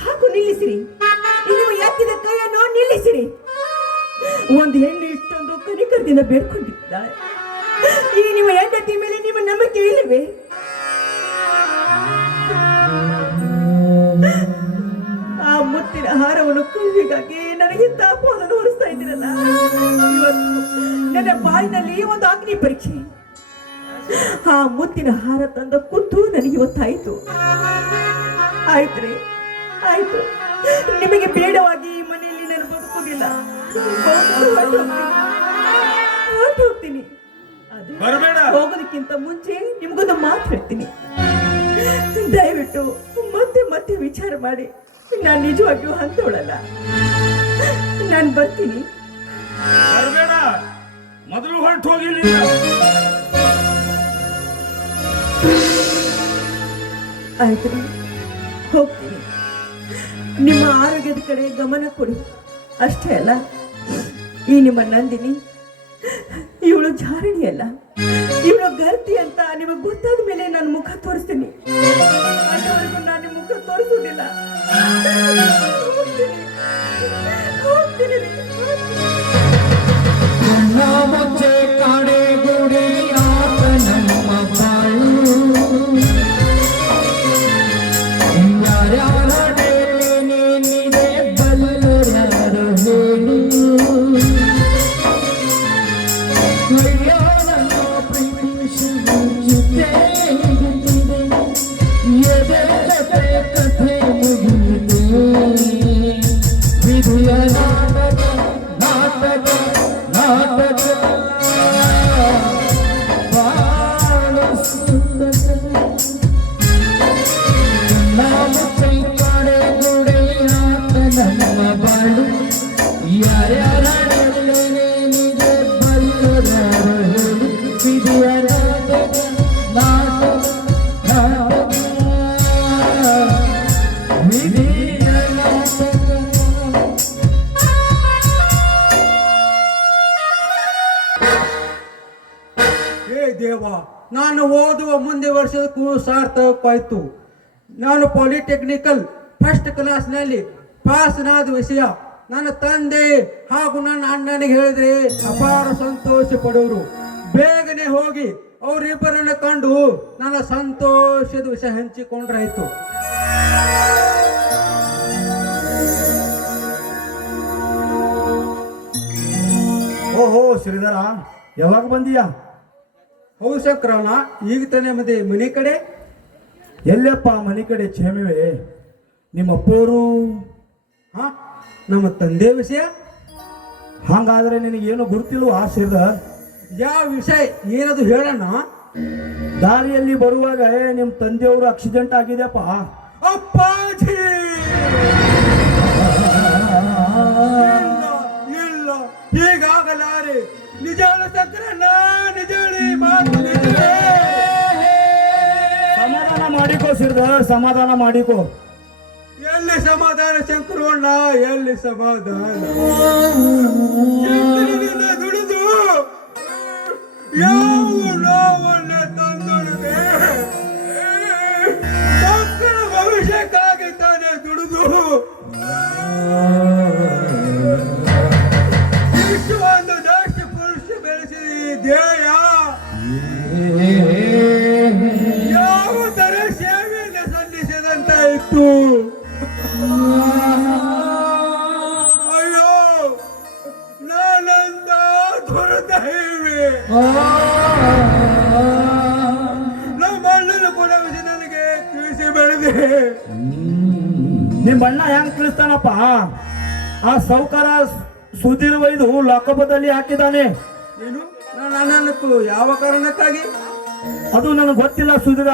ಸಾಕು ನಿಲ್ಲಿಸಿರಿ. ನೀವು ಎತ್ತಿದ ಕೈಯನ್ನು ನಿಲ್ಲಿಸಿರಿ. ಒಂದು ಹೆಣ್ಣು ಇಷ್ಟೊಂದು ಕನಿಕರದಿಂದ ಬೇಡ್ಕೊಂಡಿದ್ದಾಳೆ. ಈ ನಿಮ್ಮ ಹೆಂಡತಿ ಮೇಲೆ ನಿಮ್ಮ ನಂಬಿಕೆ ಇಲ್ಲವೇ? ಆ ಮುತ್ತಿನ ಹಾರವನ್ನು ಕಳುವಿಗಾಗಿ ನನಗೆ ತಾಪವನ್ನು ಹೊರಿಸ್ತಾ ಇದ್ದೀರಲ್ಲ. ಇವತ್ತು ನನ್ನ ಬಾಯಿನಲ್ಲಿ ಒಂದು ಅಗ್ನಿ ಪರೀಕ್ಷೆ. ಆ ಮುತ್ತಿನ ಹಾರ ತಂದ ಕುತ್ತು ನನಗೆ ಇವತ್ತಾಯ್ತು. ಆಯ್ತು, ನಿಮಗೆ ಬೇಡವಾಗಿ ಈ ಮನೆಯಲ್ಲಿ ನಾನು ಬದುಕುವುದಿಲ್ಲ. ಹೋಗ್ತೀನಿ. ಹೋಗೋದಕ್ಕಿಂತ ಮುಂಚೆ ನಿಮ್ಗೊಂದು ಮಾತು ಹೇಳ್ತೀನಿ. ದಯವಿಟ್ಟು ಮತ್ತೆ ವಿಚಾರ ಮಾಡಿ ನಾನು ನಿಜವಾಗಿಯೂ ಅಂತೋಳಲ್ಲ. ನಾನು ಬರ್ತೀನಿ. ಬರಬೇಡ, ಮೊದಲು ಹೊರಟು ಹೋಗಿಲ್ಲ. ಆಯ್ತು, ಹೋಗ್ತೀನಿ. ನಿಮ್ಮ ಆರೋಗ್ಯದ ಕಡೆ ಗಮನ ಕೊಡಿ. ಅಷ್ಟೇ ಅಲ್ಲ, ಈ ನಿಮ್ಮ ನಂದಿನಿ ಇವಳು ಜಾರಿಣಿ ಅಲ್ಲ, ಇವಳು ಗರ್ತಿ ಅಂತ ನಿಮಗೆ ಗೊತ್ತಾದ ಮೇಲೆ ನಾನು ಮುಖ ತೋರಿಸ್ತೀನಿ. ಅಲ್ಲಿವರೆಗೂ ನಾನು ನಿಮ್ಮ ಮುಖ ತೋರಿಸೋದಿಲ್ಲ. ಹೋಗ್ತೀನಿ ರೀ. ಮುಚ್ಚೆ ಕಾಡೆ ಗುಡಿ ಆತ ನಮ್ಮ ಬಾಳು ಯಾರ್ಯಾರೇ ಬಲ್ಲರು ಹೇಳು ಅಯ್ಯೋ ನನ್ನ ಪ್ರೀತಿಸುತ್ತಿದೆ ಎದೆ ಜೊತೆ ಕಥೆ ಮುಗಿಯಿತು ವಿಧಿಯ ನಾಟಕ ನಾಟಕ ನಾಟಕ ಬಾಳು ಸುತ್ತದ ನಾವು ಕೈಕಾಡೆ ಗುಡೆಯಾತ ನಮ್ಮ ಬಾಳು ಯಾರ್ಯಾರೇ ಬಲ್ಲರು ವಿಧಿಯ ನಾಟಕ ನಾಟಕ ನಾಟಕ ವಿಧಿಯ ನಾಟಕ. ಹೇ ದೇವ, ನಾನು ಓದುವ ಮುಂದೆ ವರ್ಷಕ್ಕೂ ಸಾರ್ಥಕವಾಯಿತು. ನಾನು ಪಾಲಿಟೆಕ್ನಿಕಲ್ ಫಸ್ಟ್ ಕ್ಲಾಸ್ನಲ್ಲಿ ಪಾಸ್ನಾದ ವಿಷಯ ನನ್ನ ತಂದೆ ಹಾಗೂ ನನ್ನ ಅಣ್ಣನಿಗೆ ಹೇಳಿದ್ರೆ ಅಪಾರ ಸಂತೋಷ ಪಡುವರು. ಬೇಗನೆ ಹೋಗಿ ಅವರಿಬ್ಬರನ್ನು ಕಂಡು ನನ್ನ ಸಂತೋಷದ ವಿಷಯ ಹಂಚಿಕೊಂಡ್ರಾಯ್ತು. ಓಹೋ ಶ್ರೀಧರ, ಯಾವಾಗ ಬಂದೀಯಾ? ಹೌದು ಶಂಕರಣ್ಣ, ಈಗ ತಾನೇ ಮನೆ ಕಡೆ. ಎಲ್ಲಪ್ಪ ಮನೆ ಕಡೆ ಕ್ಷೇಮವೇ? ನಿಮ್ಮ ಅಪ್ಪವರು? ಹಾ, ನಮ್ಮ ತಂದೆ ವಿಷಯ. ಹಂಗಾದ್ರೆ ನಿನಗೇನು ಗುರುತಿಲ್ವಾ ಶ್ರೀಧರ್? ಯಾವ ವಿಷಯ ಏನದು ಹೇಳೋಣ? ದಾರಿಯಲ್ಲಿ ಬರುವಾಗ ನಿಮ್ಮ ತಂದೆಯವರು ಆಕ್ಸಿಡೆಂಟ್ ಆಗಿದೆಯಪ್ಪ. ಅಪ್ಪಾಜಿ! ಇಲ್ಲ, ಹೀಗಾಗಲಾರೆ. ನಿಜಾಳು ಶಂಕರಣ್ಣ, ನಿಜಾಳಿ ಮಾತು ನಿಜವೇ. ಸಮಾಧಾನ ಮಾಡಿಕೋ ಶ್ರೀಧರ್, ಸಮಾಧಾನ ಮಾಡಿಕೋ. ಎಲ್ಲಿ ಸಮಾಧಾನ ಶಂಕರಣ್ಣ, ಎಲ್ಲಿ ಸಮಾಧಾನ? ಎಂದಿನಿಂದ ದುಡಿದು ಯಾವ ನೋವನ್ನ ತಂದೊಡದೆ ಮಕ್ಕಳ ಭವಿಷ್ಯಕ್ಕಾಗಿ ತಾನೇ ದುಡಿದು ವಿಶ್ವವನ್ನು ದೇಶ ಪುರುಷ ಬೆಳೆಸಿದ ಈ ಧ್ಯೇಯ ಯಾವ ತರ ಸೇವೆಯನ್ನು ಸಲ್ಲಿಸಿದಂತಾಯಿತು. ಅಯ್ಯೋ, ನಾನಂತ ದುರ್ದೈವಿ. ನಮ್ಮ ಅಣ್ಣನ ಕೂಡ ವಿಷಯ ನನಗೆ ತಿಳಿಸಿ ಬೆಳೆದೆ. ನಿಮ್ಮ ಅಣ್ಣ ಹೆಂಗ್ ತಿಳಿಸ್ತಾನಪ್ಪ? ಆ ಸೌಕಾರ ಸುಧೀರ್ ವೈದು ಲೋಕಪದಲ್ಲಿ ಹಾಕಿದ್ದಾನೆ. ಏನು ನನ್ನ ಅಣ್ಣನಕ್ಕೂ ಯಾವ ಕಾರಣಕ್ಕಾಗಿ? ಅದು ನನಗೆ ಗೊತ್ತಿಲ್ಲ ಶ್ರೀಧರ.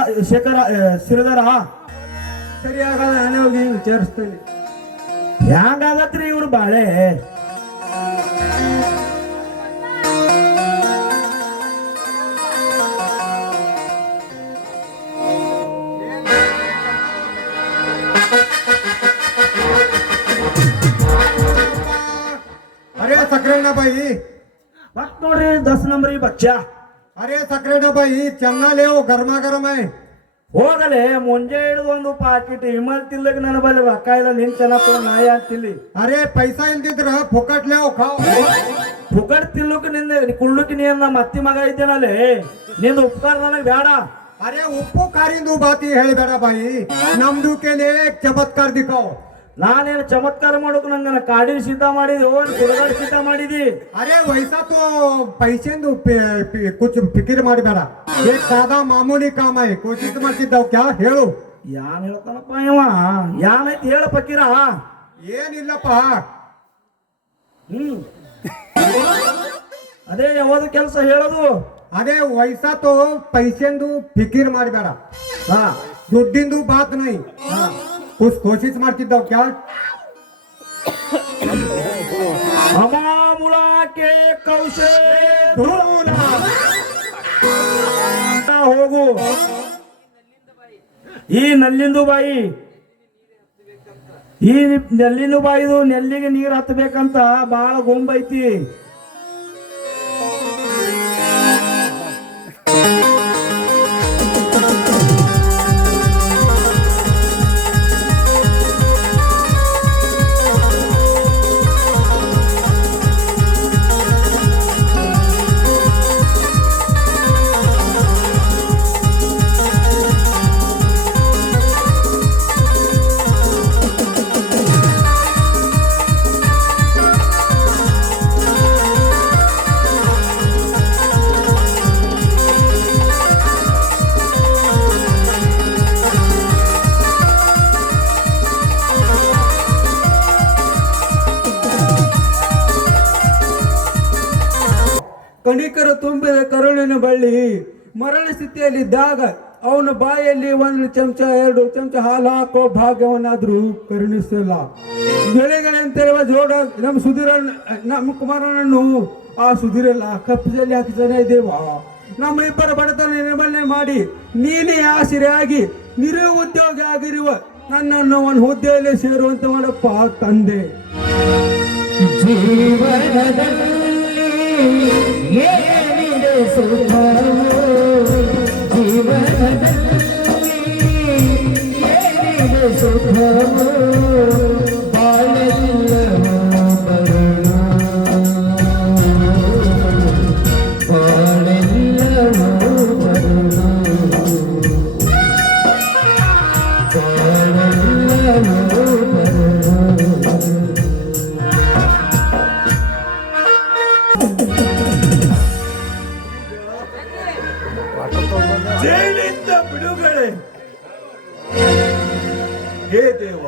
ಸರಿ, ಆಗಲ್ಲ, ನಾನೇ ಹೋಗಿ ವಿಚಾರಿಸ್ತೇನೆ. ಹೆಂಗಾಗತ್ರಿ ಇವ್ರು ಬಾಳೆ? अरे सक्रेना बाई, ಮತ್ ನೋಡ್ರಿ 10 ನಂಬರಿ ಬಚ್ಚ. अरे सक्रेना बाई, चन्ना ले वो गर्मा गर्म है. ಹೋಗಲೆ ಮುಂಜೆ ಹಿಡಿದು ಒಂದು ಪಾಕಿಟ್ ಹಿಮಲ್ ತಿಲ್ಲಕ್ ನನ್ನ ಬಲ್ಲಿ ರೊಕ್ಕ ಇಲ್ಲ. ನಿನ್ ಚೆನ್ನಪ್ಪ ನಾಯಿ ಅಂತಿಲ್ಲಿ. अरे पैसा ಇಲ್ದಿದ್ರ ಫುಕಟ್ ले खाओ. ಫುಕಟ್ ತಿಲ್ಲಕ್ ನಿಂದ ಕುಳ್ಳಕ್ ನೀ ನಮ್ಮ ಅತ್ತಿ ಮಗ ಇದ್ದೇನಲ್ಲಿ. ನಿಂದ ಉಪಕಾರ ನನಗೆ ಬೇಡ. अरे ಉಪ್ಪು ಕಾರಿಂದು ಬಾತಿ ಹೇಳಬೇಡ ಬಾಯಿ. ನಮ್ದು ಕೇಳಿ ಚಮತ್ಕಾರ ದಿಕ್ಕಾವ್. ನಾನೇನು ಚಮತ್ಕಾರ ಮಾಡೋಕೆ ನಂಗೆ ಕಾಡಿನ ಸಿದ್ಧ ಮಾಡಿದಿ, ಸುಡಗಾಡಿ ಸಿದ್ಧ ಮಾಡಿದಿ. अरे वैसा तो पैसेंದು कुछ फिक्र ಮಾಡಬೇಡ. एक सादा मामूली काम है. कोशिश ಮಾಡ್ತಿದ್ದಾವ್ ಕ್ಯಾ ಹೇಳು. ಯಾನ್ ಹೇಳ್ತಾನಪ್ಪ ಇವ? ಯಾನೈತಿ ಹೇಳ ಪಕ್ಕೀರ? ಏನಿಲ್ಲಪ್ಪ. ಅದೇ ಯಾವ್ದು ಕೆಲಸ ಹೇಳೋದು? ಅದೇ ವೈಸಾ ತೋ ಪೈಸೆಂದು ಫಿಕಿರ್ ಮಾಡಬೇಡ. ಹಾ, ದುಡ್ಡಿಂದು ಬಾತ್ ನೈ. ಕೋಶಿಶ್ ಮಾಡ್ತಿದ್ದಾವ್ ಕ್ಯಾ ಅಮಾಮುಲಾಕೆ ಕೌಶೇ ಧೂಲ. ಹೋಗು. ಈ ನಲ್ಲಿಂದು ಬಾಯಿ ನೆಲ್ಲಿಗೆ ನೀರು ಹತ್ತಬೇಕಂತ ಬಾಳ ಗೊಂಬೈತಿ. ಕಣಿಕರ ತುಂಬಿದ ಕರುಳಿನ ಬಳ್ಳಿ ಮರಣ ಸ್ಥಿತಿಯಲ್ಲಿದ್ದಾಗ ಅವನ ಬಾಯಲ್ಲಿ 1 ಚಮಚ 2 ಚಮಚ ಹಾಲು ಹಾಕೋ ಭಾಗ್ಯವನ್ನಾದ್ರೂ ಕರುಣಿಸಲ್ಲ. ಬೆಳೆಗಳಂತಿರುವ ಜೋಡ ನಮ್ಮ ಕುಮಾರನನ್ನು ಆ ಸುಧೀರಲ್ಲ ಕಪ್ಪದಲ್ಲಿ ಹಾಕಿದ್ದಾನೆ ದೇವ. ನಮ್ಮ ಇಬ್ಬರ ಬಡತನ ನಿರ್ಮೂಲನೆ ಮಾಡಿ ನೀನೇ ಆಸರೆಯಾಗಿ ನಿರುದ್ಯೋಗಿ ಆಗಿರುವ ನನ್ನನ್ನು ಒಂದು ಹುದ್ದೆಯಲ್ಲಿ ಸೇರುವಂತ ಮಾಡಪ್ಪ ತಂದೆ. ಏನಿದೆ ಸುಖವೋ ಜೀವನದಲ್ಲಿ ಏನಿದೆ ಸುಖವೋ ಬಾಳೆಲ್ಲವೋ ಬರುಳು ಬಾಳೆಲ್ಲವೋ ಬರುಳು ಬಾಳೆಲ್ಲವೋ ಬರುಳು. ಜೈಲಿಂದ ಬಿಡುಗಡೆ. ಹೇ ದೇವ,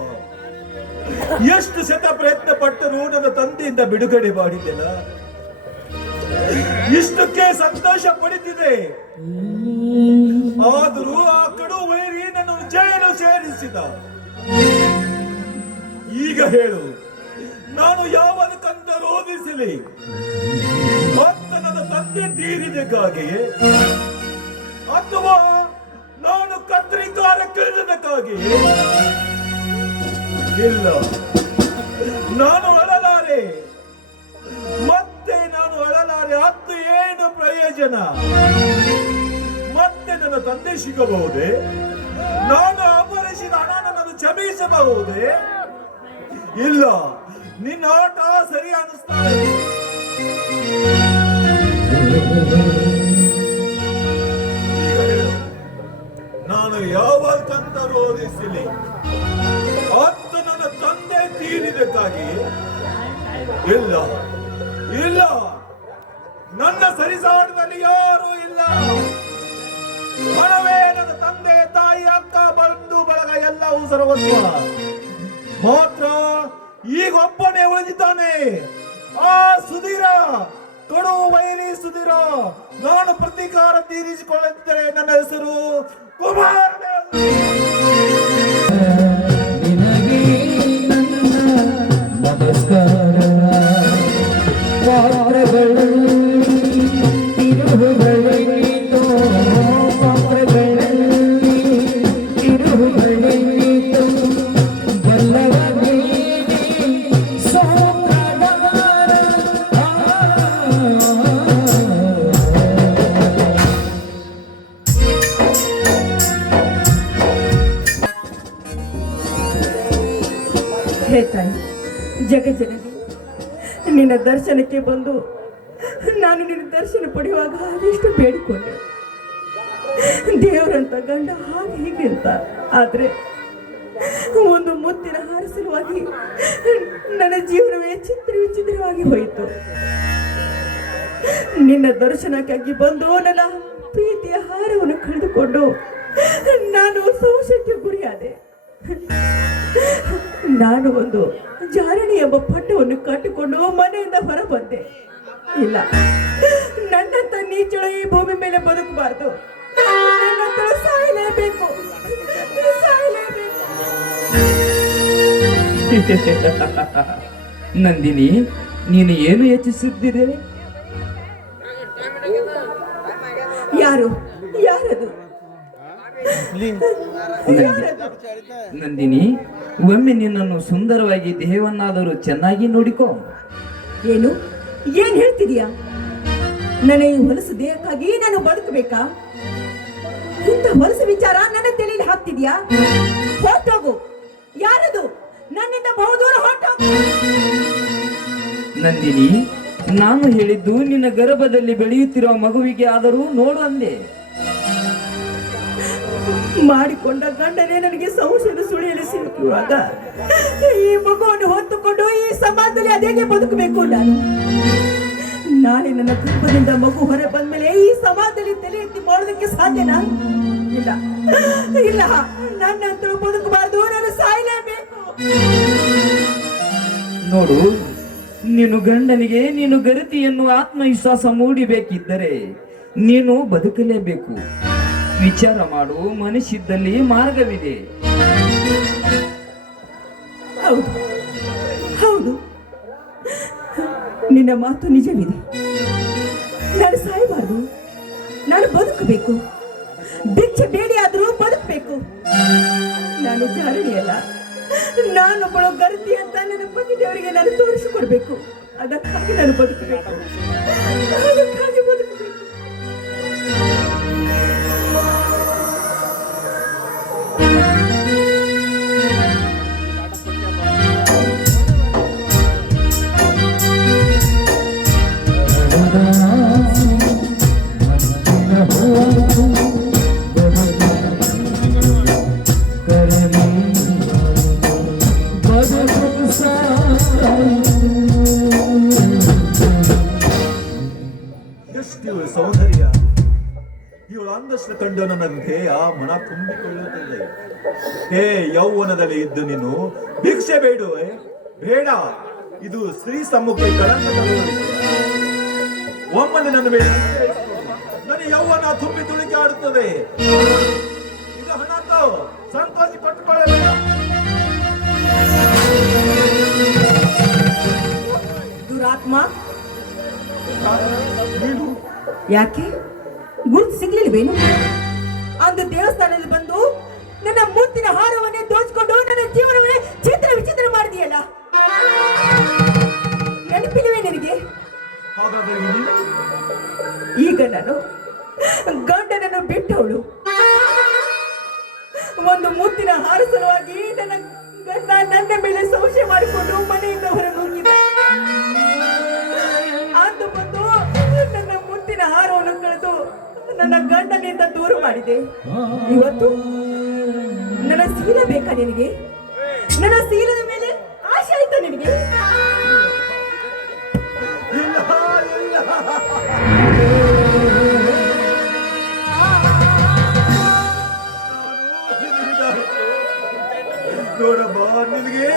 ಎಷ್ಟು ಶತ ಪ್ರಯತ್ನ ಪಟ್ಟರು ನನ್ನ ತಂದೆಯಿಂದ ಬಿಡುಗಡೆ ಮಾಡಿದ್ದೆಲ್ಲ. ಇಷ್ಟಕ್ಕೆ ಸಂತೋಷ ಪಡಿತಿದೆ. ಆದರೂ ಆ ಕಡು ವೈರಿ ನನ್ನನ್ನು ಜೈಲು ಸೇರಿಸಿದ. ಈಗ ಹೇಳು, ನಾನು ಯಾವ ಕಂದ ರೋಧಿಸಲಿ? ಮತ್ತು ನನ್ನ ತಂದೆ ತೀರಿದಕ್ಕಾಗಿಯೇ ಅಥವಾ ನಾನು ಕತ್ರಿಕಾರ ಕೇಳಿದಕ್ಕಾಗಿಯೇ? ಇಲ್ಲ, ನಾನು ಅಳಲಾರೆ. ಮತ್ತೆ ನಾನು ಅಳಲಾರೆ. ಅತ್ತು ಏನು ಪ್ರಯೋಜನ? ಮತ್ತೆ ನನ್ನ ತಂದೆ ಸಿಗಬಹುದೇ? ನಾನು ಅಪಹರಿಸಿದ ಹಣ ನನ್ನನ್ನು ಕ್ಷಮಿಸಬಹುದೇ? ಇಲ್ಲ, ನಿನ್ನ ಆಟ ಸರಿ ಅನಿಸ್ತಾರೆ. ನಾನು ಯಾವ ಕಂತ ರೋಧಿಸಲಿ? ಅತ್ತು ನನ್ನ ತಂದೆ ತೀರಿದಕ್ಕಾಗಿ? ಇಲ್ಲ ಇಲ್ಲ, ನನ್ನ ಸರಿಸಾಡದಲ್ಲಿ ಯಾರೂ ಇಲ್ಲ. ಹಣವೇ ನನ್ನ ತಂದೆ, ತಾಯಿ, ಅಕ್ಕ, ಬಂಧು ಬಳಗ ಎಲ್ಲವೂ ಸರ್ವಸ್ವ. ಮಾತ್ರ ಈಗ ಒಬ್ಬನೇ ಉಳಿದಿದ್ದಾನೆ, ಆ ಸುಧೀರ, ಕಡು ವೈರಿ ಸುಧೀರ. ನಾನು ಪ್ರತೀಕಾರ ತೀರಿಸಿಕೊಳ್ಳುತ್ತಿದ್ದರೆ ನನ್ನ ಹೆಸರು ಕುಮಾರ. ನಿನಗೆ ನನ್ನ ನಮಸ್ಕಾರ. ಪಾತ್ರಗಳಲ್ಲಿ ತಿರುವುಗಳೆನ್ನಿತೋ, ಪಾತ್ರಗಳಲ್ಲಿ ತಿರುವುಗಳೆನ್ನಿತೋ, ಬಲ್ಲವ ನೀನೆ ಸೋತ್ರಗಾರ. ಹೇ ತಾಯಿ ಜಗಜ್ಜನನಿ, ನಿನ್ನ ದರ್ಶನಕ್ಕೆ ಬಂದು ನಾನು ನಿನ್ನ ದರ್ಶನ ಪಡೆಯುವಾಗ ಅದೆಷ್ಟು ಬೇಡಿಕೊಂಡೆ. ದೇವರಂತ ಗಂಡ ಹಾಗೆ ಹೀಗೆ ಅಂತ. ಆದ್ರೆ ಒಂದು ಮುತ್ತಿನ ಹಾರ ಸಲುವಾಗಿ ನನ್ನ ಜೀವನವೇ ವಿಚಿತ್ರವಾಗಿ ಹೋಯಿತು. ನಿನ್ನ ದರ್ಶನಕ್ಕಾಗಿ ಬಂದು ನನ್ನ ಪ್ರೀತಿಯ ಹಾರವನ್ನು ಕಳೆದುಕೊಂಡು ನಾನು ಸಂಶಯಕ್ಕೆ ಗುರಿಯಾದೆ. ನಾನು ಒಂದು ಜಾರಣಿ ಎಂಬ ಪಟ್ಟವನ್ನು ಕಟ್ಟಿಕೊಂಡು ಮನೆಯಿಂದ ಹೊರ ಬಂದೆ. ಇಲ್ಲ, ನನ್ನಂತ ನೀಚಳ ಈ ಭೂಮಿ ಮೇಲೆ ಬದುಕಬಾರ್ದು. ಸಾಯಲೇಬೇಕು. ನಂದಿನಿ, ನೀನು ಏನು ಯೋಚಿಸಿದ್ದೀರಿ? ಯಾರು ಯಾರದು? ನಂದಿನಿ, ಒಮ್ಮೆ ನಿನ್ನನ್ನು ಸುಂದರವಾಗಿ ದೇಹವನ್ನಾದರೂ ಚೆನ್ನಾಗಿ ನೋಡಿಕೋ. ಏನು ಏನ್ ಹೇಳ್ತಿದೀಯಾ? ನನ್ನ ಈ ಹೊಲಸು ದೇಹಕ್ಕಾಗಿ ನಾನು ಬದುಕಬೇಕಾ? ಇಂಥ ಹೊಲಸು ವಿಚಾರ ನನ್ನ ತಲೆಯಲ್ಲಿ ಹಾಕ್ತಿದ್ಯಾ? ಹೊರಟೋಗು. ಯಾರದು? ನನ್ನಿಂದ ಬಹುದೂರ ಹೊರಟೋಗು. ನಂದಿನಿ, ನಾನು ಹೇಳಿದ್ದು ನಿನ್ನ ಗರ್ಭದಲ್ಲಿ ಬೆಳೆಯುತ್ತಿರುವ ಮಗುವಿಗೆ ಆದರೂ ನೋಡು ಅಂದೆ. ಮಾಡಿಕೊಂಡ ಗಂಡನೇ ನನಗೆ ಸಂಶಯದ ಸುಳಿಯಲ್ಲಿ ಸಿಲುಕುವಾಗ ಈ ಮಗುವನ್ನು ಹೊತ್ತುಕೊಂಡು ಈ ಸಮಾಜದಲ್ಲಿ ಅದೇಗೆ ಬದುಕಬೇಕು ನಾನು? ನಾಳೆ ನನ್ನ ಗರ್ಭದಿಂದ ಮಗು ಹೊರ ಬಂದ್ಮೇಲೆ ಈ ಸಮಾಜದಲ್ಲಿ ತಲೆ ಎತ್ತಿ ಮಾಡೋದಕ್ಕೆ ಸಾಧ್ಯನಾ? ಇಲ್ಲ ಇಲ್ಲ, ನನ್ನಂತರೂ ಬದುಕಬಾರದು, ನಾನು ಸಾಯಲೇಬೇಕು. ನೋಡು, ನೀನು ಗಂಡನಿಗೆ ನೀನು ಗರತಿ ಎನ್ನುವ ಆತ್ಮವಿಶ್ವಾಸ ಮೂಡಿಬೇಕಿದ್ದರೆ ನೀನು ಬದುಕಲೇಬೇಕು. ವಿಚಾರ ಮಾಡು, ಮನಸ್ಸಿದ್ದಲ್ಲಿ ಮಾರ್ಗವಿದೆ. ಹೌದು ಹೌದು, ನಿನ್ನ ಮಾತು ನಿಜವಿದೆ. ನಾನು ಸಾಯಬಾರ್ದು, ನಾನು ಬದುಕಬೇಕು. ಭಿಕ್ಷೆ ಬೇಡಿ ಆದರೂ ಬದುಕಬೇಕು. ನಾನು ಜಾರಣಿಯಲ್ಲ, ನಾನೊಬ್ಬಳು ಗರ್ತಿ ಅಂತ ನನ್ನ ಪತಿದೇವರಿಗೆ ನಾನು ತೋರಿಸಿಕೊಡ್ಬೇಕು. ಅದಕ್ಕಾಗಿ ನಾನು ಬದುಕಬೇಕು, ಅದಕ್ಕಾಗಿ ಬದುಕಬೇಕು. ಎಷ್ಟು ಸೌಂದರ್ಯ! ಇವಳು ಅಂದಷ್ಟು ಕಂಡು ನನ್ನ ದೇಹ ಮನ ತುಂಬಿಕೊಳ್ಳುತ್ತದೆ. ಹೇ ಯೌವನದಲ್ಲಿ ಇದ್ದು ನೀನು ಭಿಕ್ಷೆ ಬೇಡುವೆ? ಬೇಡ, ಇದು ಸ್ತ್ರೀ ಸಮ್ಮುಖಕ್ಕೆ ಕಳಂಕ ತರುವ ವಿಷಯ. ಒಮ್ಮನೆ ನನ್ನ ಮೇಲೆ ನನ್ನ ಯೌವನ ತುಂಬಿ ತುಳುಕಿ ಆಡುತ್ತದೆ. ಇದು ಹಣ ಸಂತೋಷ ಪಟ್ಟುಕೊಳ್ಳಬೇಡ. ದುರಾತ್ಮ, ಯಾಕೆ ಗುರುತು ಸಿಗ್ಲಿಲ್ವೇನು? ಅಂದು ದೇವಸ್ಥಾನದಲ್ಲಿ ಬಂದು ನನ್ನ ಮುತ್ತಿನ ಹಾರವನ್ನೇ ದೋಚ್ಕೊಂಡು ನನ್ನ ಜೀವನವನ್ನೇ ಚಿತ್ರ ವಿಚಿತ್ರ ಮಾಡಿದೆಯಲ್ಲ, ನೆನಪಿಲ್ವೇ ನಿನಗೆ? ಈಗ ನಾನು ಗಂಡನನ್ನು ಬಿಟ್ಟವಳು. ಒಂದು ಮುತ್ತಿನ ಹಾರ ಸಲುವಾಗಿ ನನ್ನ ಗಂಡ ನನ್ನ ಮೇಲೆ ಸಂಶಯ ಮಾಡಿಕೊಂಡು ಮನೆಯಿಂದ ಹೊರಗೋಗಿದ್ದ. ಅಂದು ಬಂದು ನನ್ನ ಮುತ್ತಿನ ಹಾರವನ್ನು ಕಳೆದು ನನ್ನ ಗಂಡನಿಂದ ದೂರ ಮಾಡಿದೆ. ಇವತ್ತು ನನ್ನ ಶೀಲ ಬೇಕಾ ನಿನಗೆ? ನನ್ನ ಶೀಲದ ಮೇಲೆ ಆಶೆ ಆಯ್ತಾ ನಿನಗೆ? ನೋಡಮ್ಮ, ನಿನಗೆ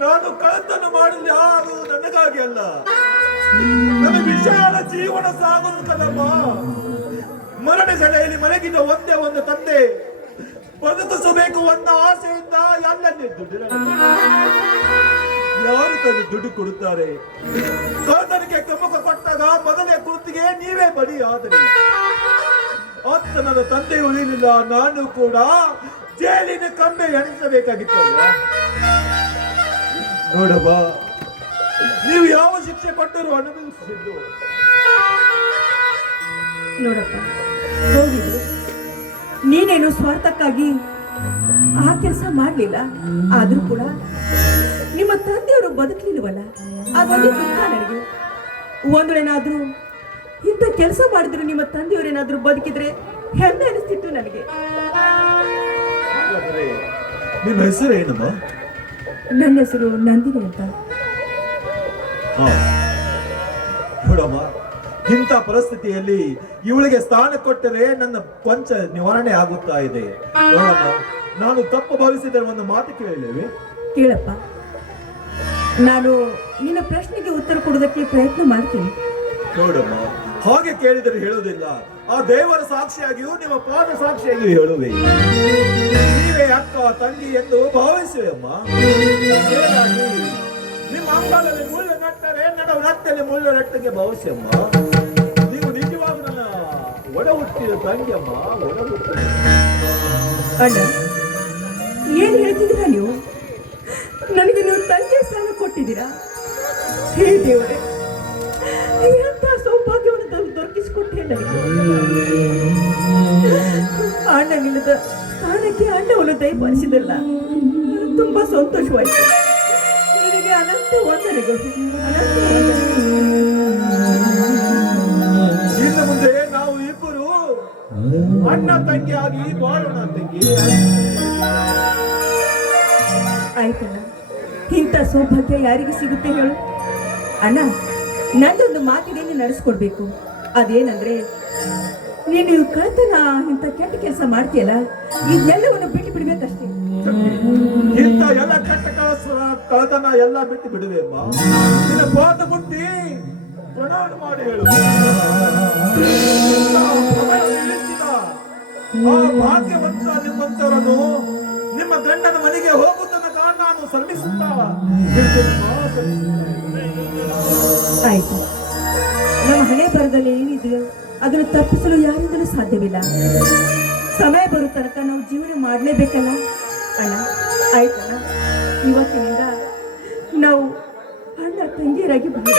ನಾನು ಕಳತನ ಮಾಡಲಿ ಆಗುವುದು ನನಗಾಗಿ ಅಲ್ಲ, ನನ್ನ ವಿಶಾಲ ಜೀವನ ಸಾಗುವುದಲ್ಲಮ್ಮ. ಮರಣ ಸೆಳೆಯಲ್ಲಿ ಮಲಗಿದ ಒಂದೇ ಒಂದು ತಂದೆ ಬದುಕಿಸಬೇಕು ಒಂದು ಆಸೆಯಿಂದ ಎಲ್ಲನ್ನೇ ದುಡ್ಡು ಯಾರು ತಂದು ದುಡ್ಡು ಕೊಡುತ್ತಾರೆ? ಕಳತನಕ್ಕೆ ಕಮ್ಮುಖ ಕೊಟ್ಟಾಗ ಮೊದಲೇ ಕುರ್ತಿಗೆ ನೀವೇ ಬಡಿ. ಆದರೆ ಆತನದ ತಂದೆ ಉಳಿಲಿಲ್ಲ, ನಾನು ಕೂಡ ಜೈಲಿನ ಕಂಬೆ ಎಣಿಸಬೇಕಾಗಿತ್ತು. ನೋಡಮ್ಮ, ನೀವು ಯಾವ ಶಿಕ್ಷೆ ಕೊಟ್ಟರು ಅನುಭವಿಸಿದ್ದು. ನೋಡಪ್ಪ, ಹೋಗಿದ್ರು ನೀನೇನು ಸ್ವಾರ್ಥಕ್ಕಾಗಿ ಆ ಕೆಲಸ ಮಾಡ್ಲಿಲ್ಲ. ಆದ್ರೂ ಕೂಡ ನಿಮ್ಮ ತಂದೆಯವರು ಬದುಕಲಿಲ್ವಲ್ಲ, ಅದೊಂದು ದುಃಖ ನನಗೆ. ಒಂದೇನಾದ್ರೂ ಇಂಥ ಕೆಲಸ ಮಾಡಿದ್ರು ನಿಮ್ಮ ತಂದೆಯವರೇನಾದ್ರೂ ಬದುಕಿದ್ರೆ ಹೆಮ್ಮೆ ಅನಿಸ್ತಿತ್ತು ನನಗೆ. ನಿಮ್ಮ ಹೆಸರು ಏನಮ್ಮ? ನನ್ನ ಹೆಸರು ನಂದಿನಿ ಅಂತ. ನೋಡಮ್ಮ, ಇಂಥ ಪರಿಸ್ಥಿತಿಯಲ್ಲಿ ಇವಳಿಗೆ ಸ್ಥಾನ ಕೊಟ್ಟರೆ ನನ್ನ ಕೊಂಚ ನಿವಾರಣೆ ಆಗುತ್ತಾ ಇದೆ. ನೋಡಮ್ಮ, ನಾನು ತಪ್ಪು ಭಾವಿಸಿದರೆ ಒಂದು ಮಾತು ಕೇಳಲೇವೆ? ಕೇಳಪ್ಪ, ನಾನು ನಿನ್ನ ಪ್ರಶ್ನೆಗೆ ಉತ್ತರ ಕೊಡೋದಕ್ಕೆ ಪ್ರಯತ್ನ ಮಾಡ್ತೀನಿ. ನೋಡಮ್ಮ, ಹಾಗೆ ಕೇಳಿದರೆ ಹೇಳೋದಿಲ್ಲ. ಆ ದೇವರ ಸಾಕ್ಷಿಯಾಗಿಯೂ ನಿಮ್ಮ ಪಾದ ಸಾಕ್ಷಿಯಾಗಿಯೂ ಹೇಳುವೆ, ನೀವೇ ಅಕ್ಕ ತಂಗಿ ಎಂದು ಭಾವಿಸುವೆ ಅಮ್ಮ. ಹಾಗಾಗಿ ನಿಮ್ಮ ಅಂಗಳದಲ್ಲಿ ಮುಳ್ಳು ನಟ್ಟರೆ ನಡುವ ನಟ್ಟಲ್ಲಿ ಮುಳ್ಳು ನಟ್ಟಿಗೆ ಭಾವಿಸಮ್ಮ. ನೀವು ನಿಜವಾಗ ನನ್ನ ಒಡ ಹುಟ್ಟಿದ ತಂಗಿ ಅಮ್ಮ, ಒಡ ಹುಟ್ಟಿದ. ಅಣ್ಣ, ಏನ್ ಹೇಳ್ತಿದ್ದೀರಾ ನೀವು? ನನಗೆ ನೀವು ತಂದೆ ಸ್ಥಾನ ಕೊಟ್ಟಿದ್ದೀರಾ? ಹೇ ದೇವರೇ, ಎಂಥ ಸೌಭಾಗ್ಯವನ್ನು ದೊರಕಿಸಿಕೊಟ್ಟೆ ನನಗೆ. ಅಣ್ಣನಿಲ್ಲದ ಸ್ಥಾನಕ್ಕೆ ಅಣ್ಣವನ್ನು ದಯಪಾಲಿಸಿದಲ್ಲ, ತುಂಬಾ ಸಂತೋಷವಾಯಿತು. ನಿನಗೆ ಅನಂತ ವಂದನೆಗಳು, ಅನಂತ ವಂದನೆಗಳು. ಇನ್ನು ಮುಂದೆ ನಾವು ಇಬ್ಬರು ಅಣ್ಣ ತಂಗಿಯಾಗಿ ಬಾಳೋಣ ತಂಗಿ. ಆಯ್ತಣ್ಣ, ಇಂಥ ಸೌಭಾಗ್ಯ ಯಾರಿಗೆ ಸಿಗುತ್ತೆ ಹೇಳು? ಅಣ್ಣ, ನಂದೊಂದು ಮಾತಿದೆ, ನಡೆಸ್ಕೊಡ್ಬೇಕು. ಅದೇನಂದ್ರೆ, ನೀನು ಕಳ್ತನ ಇಂಥ ಕೆಟ್ಟ ಕೆಲಸ ಮಾಡ್ತೀಯಲ್ಲ, ಇದೆಲ್ಲವನ್ನು ಬಿಟ್ಟು ಬಿಡ್ಬೇಕಷ್ಟೇ. ಇಂಥ ಎಲ್ಲ ಕೆಟ್ಟ ಕಳತನ ಎಲ್ಲ ಬಿಟ್ಟು ಬಿಡುವೆ ಅಮ್ಮ. ನಿನ್ನ ಪಾದ ಮುಟ್ಟಿ ಪ್ರಣಾಮ ಮಾಡಿ ಹೇಳು. ಆ ಭಾಗ್ಯವಂತ ನಿಮ್ಮಂತರನ್ನು ನಿಮ್ಮ ಗಂಡನ ಮನೆಗೆ ಹೋಗುವ ತನಕ ನಾನು ಶ್ರಮಿಸುತ್ತಾ ಆಯ್ತು, ನಮ್ಮ ಹಣೆ ಬರದಲ್ಲಿ ಏನಿದೆಯೋ ಅದನ್ನು ತಪ್ಪಿಸಲು ಯಾರಿಂದಲೂ ಸಾಧ್ಯವಿಲ್ಲ. ಸಮಯ ಬರೋ ತನಕ ನಾವು ಜೀವನ ಮಾಡಲೇಬೇಕಲ್ಲ ಅಣ್ಣ. ಆಯ್ತಣ್ಣ, ಇವತ್ತಿನಿಂದ ನಾವು ಅಣ್ಣ ತಂಗಿಯರಾಗಿ ಬಾಳ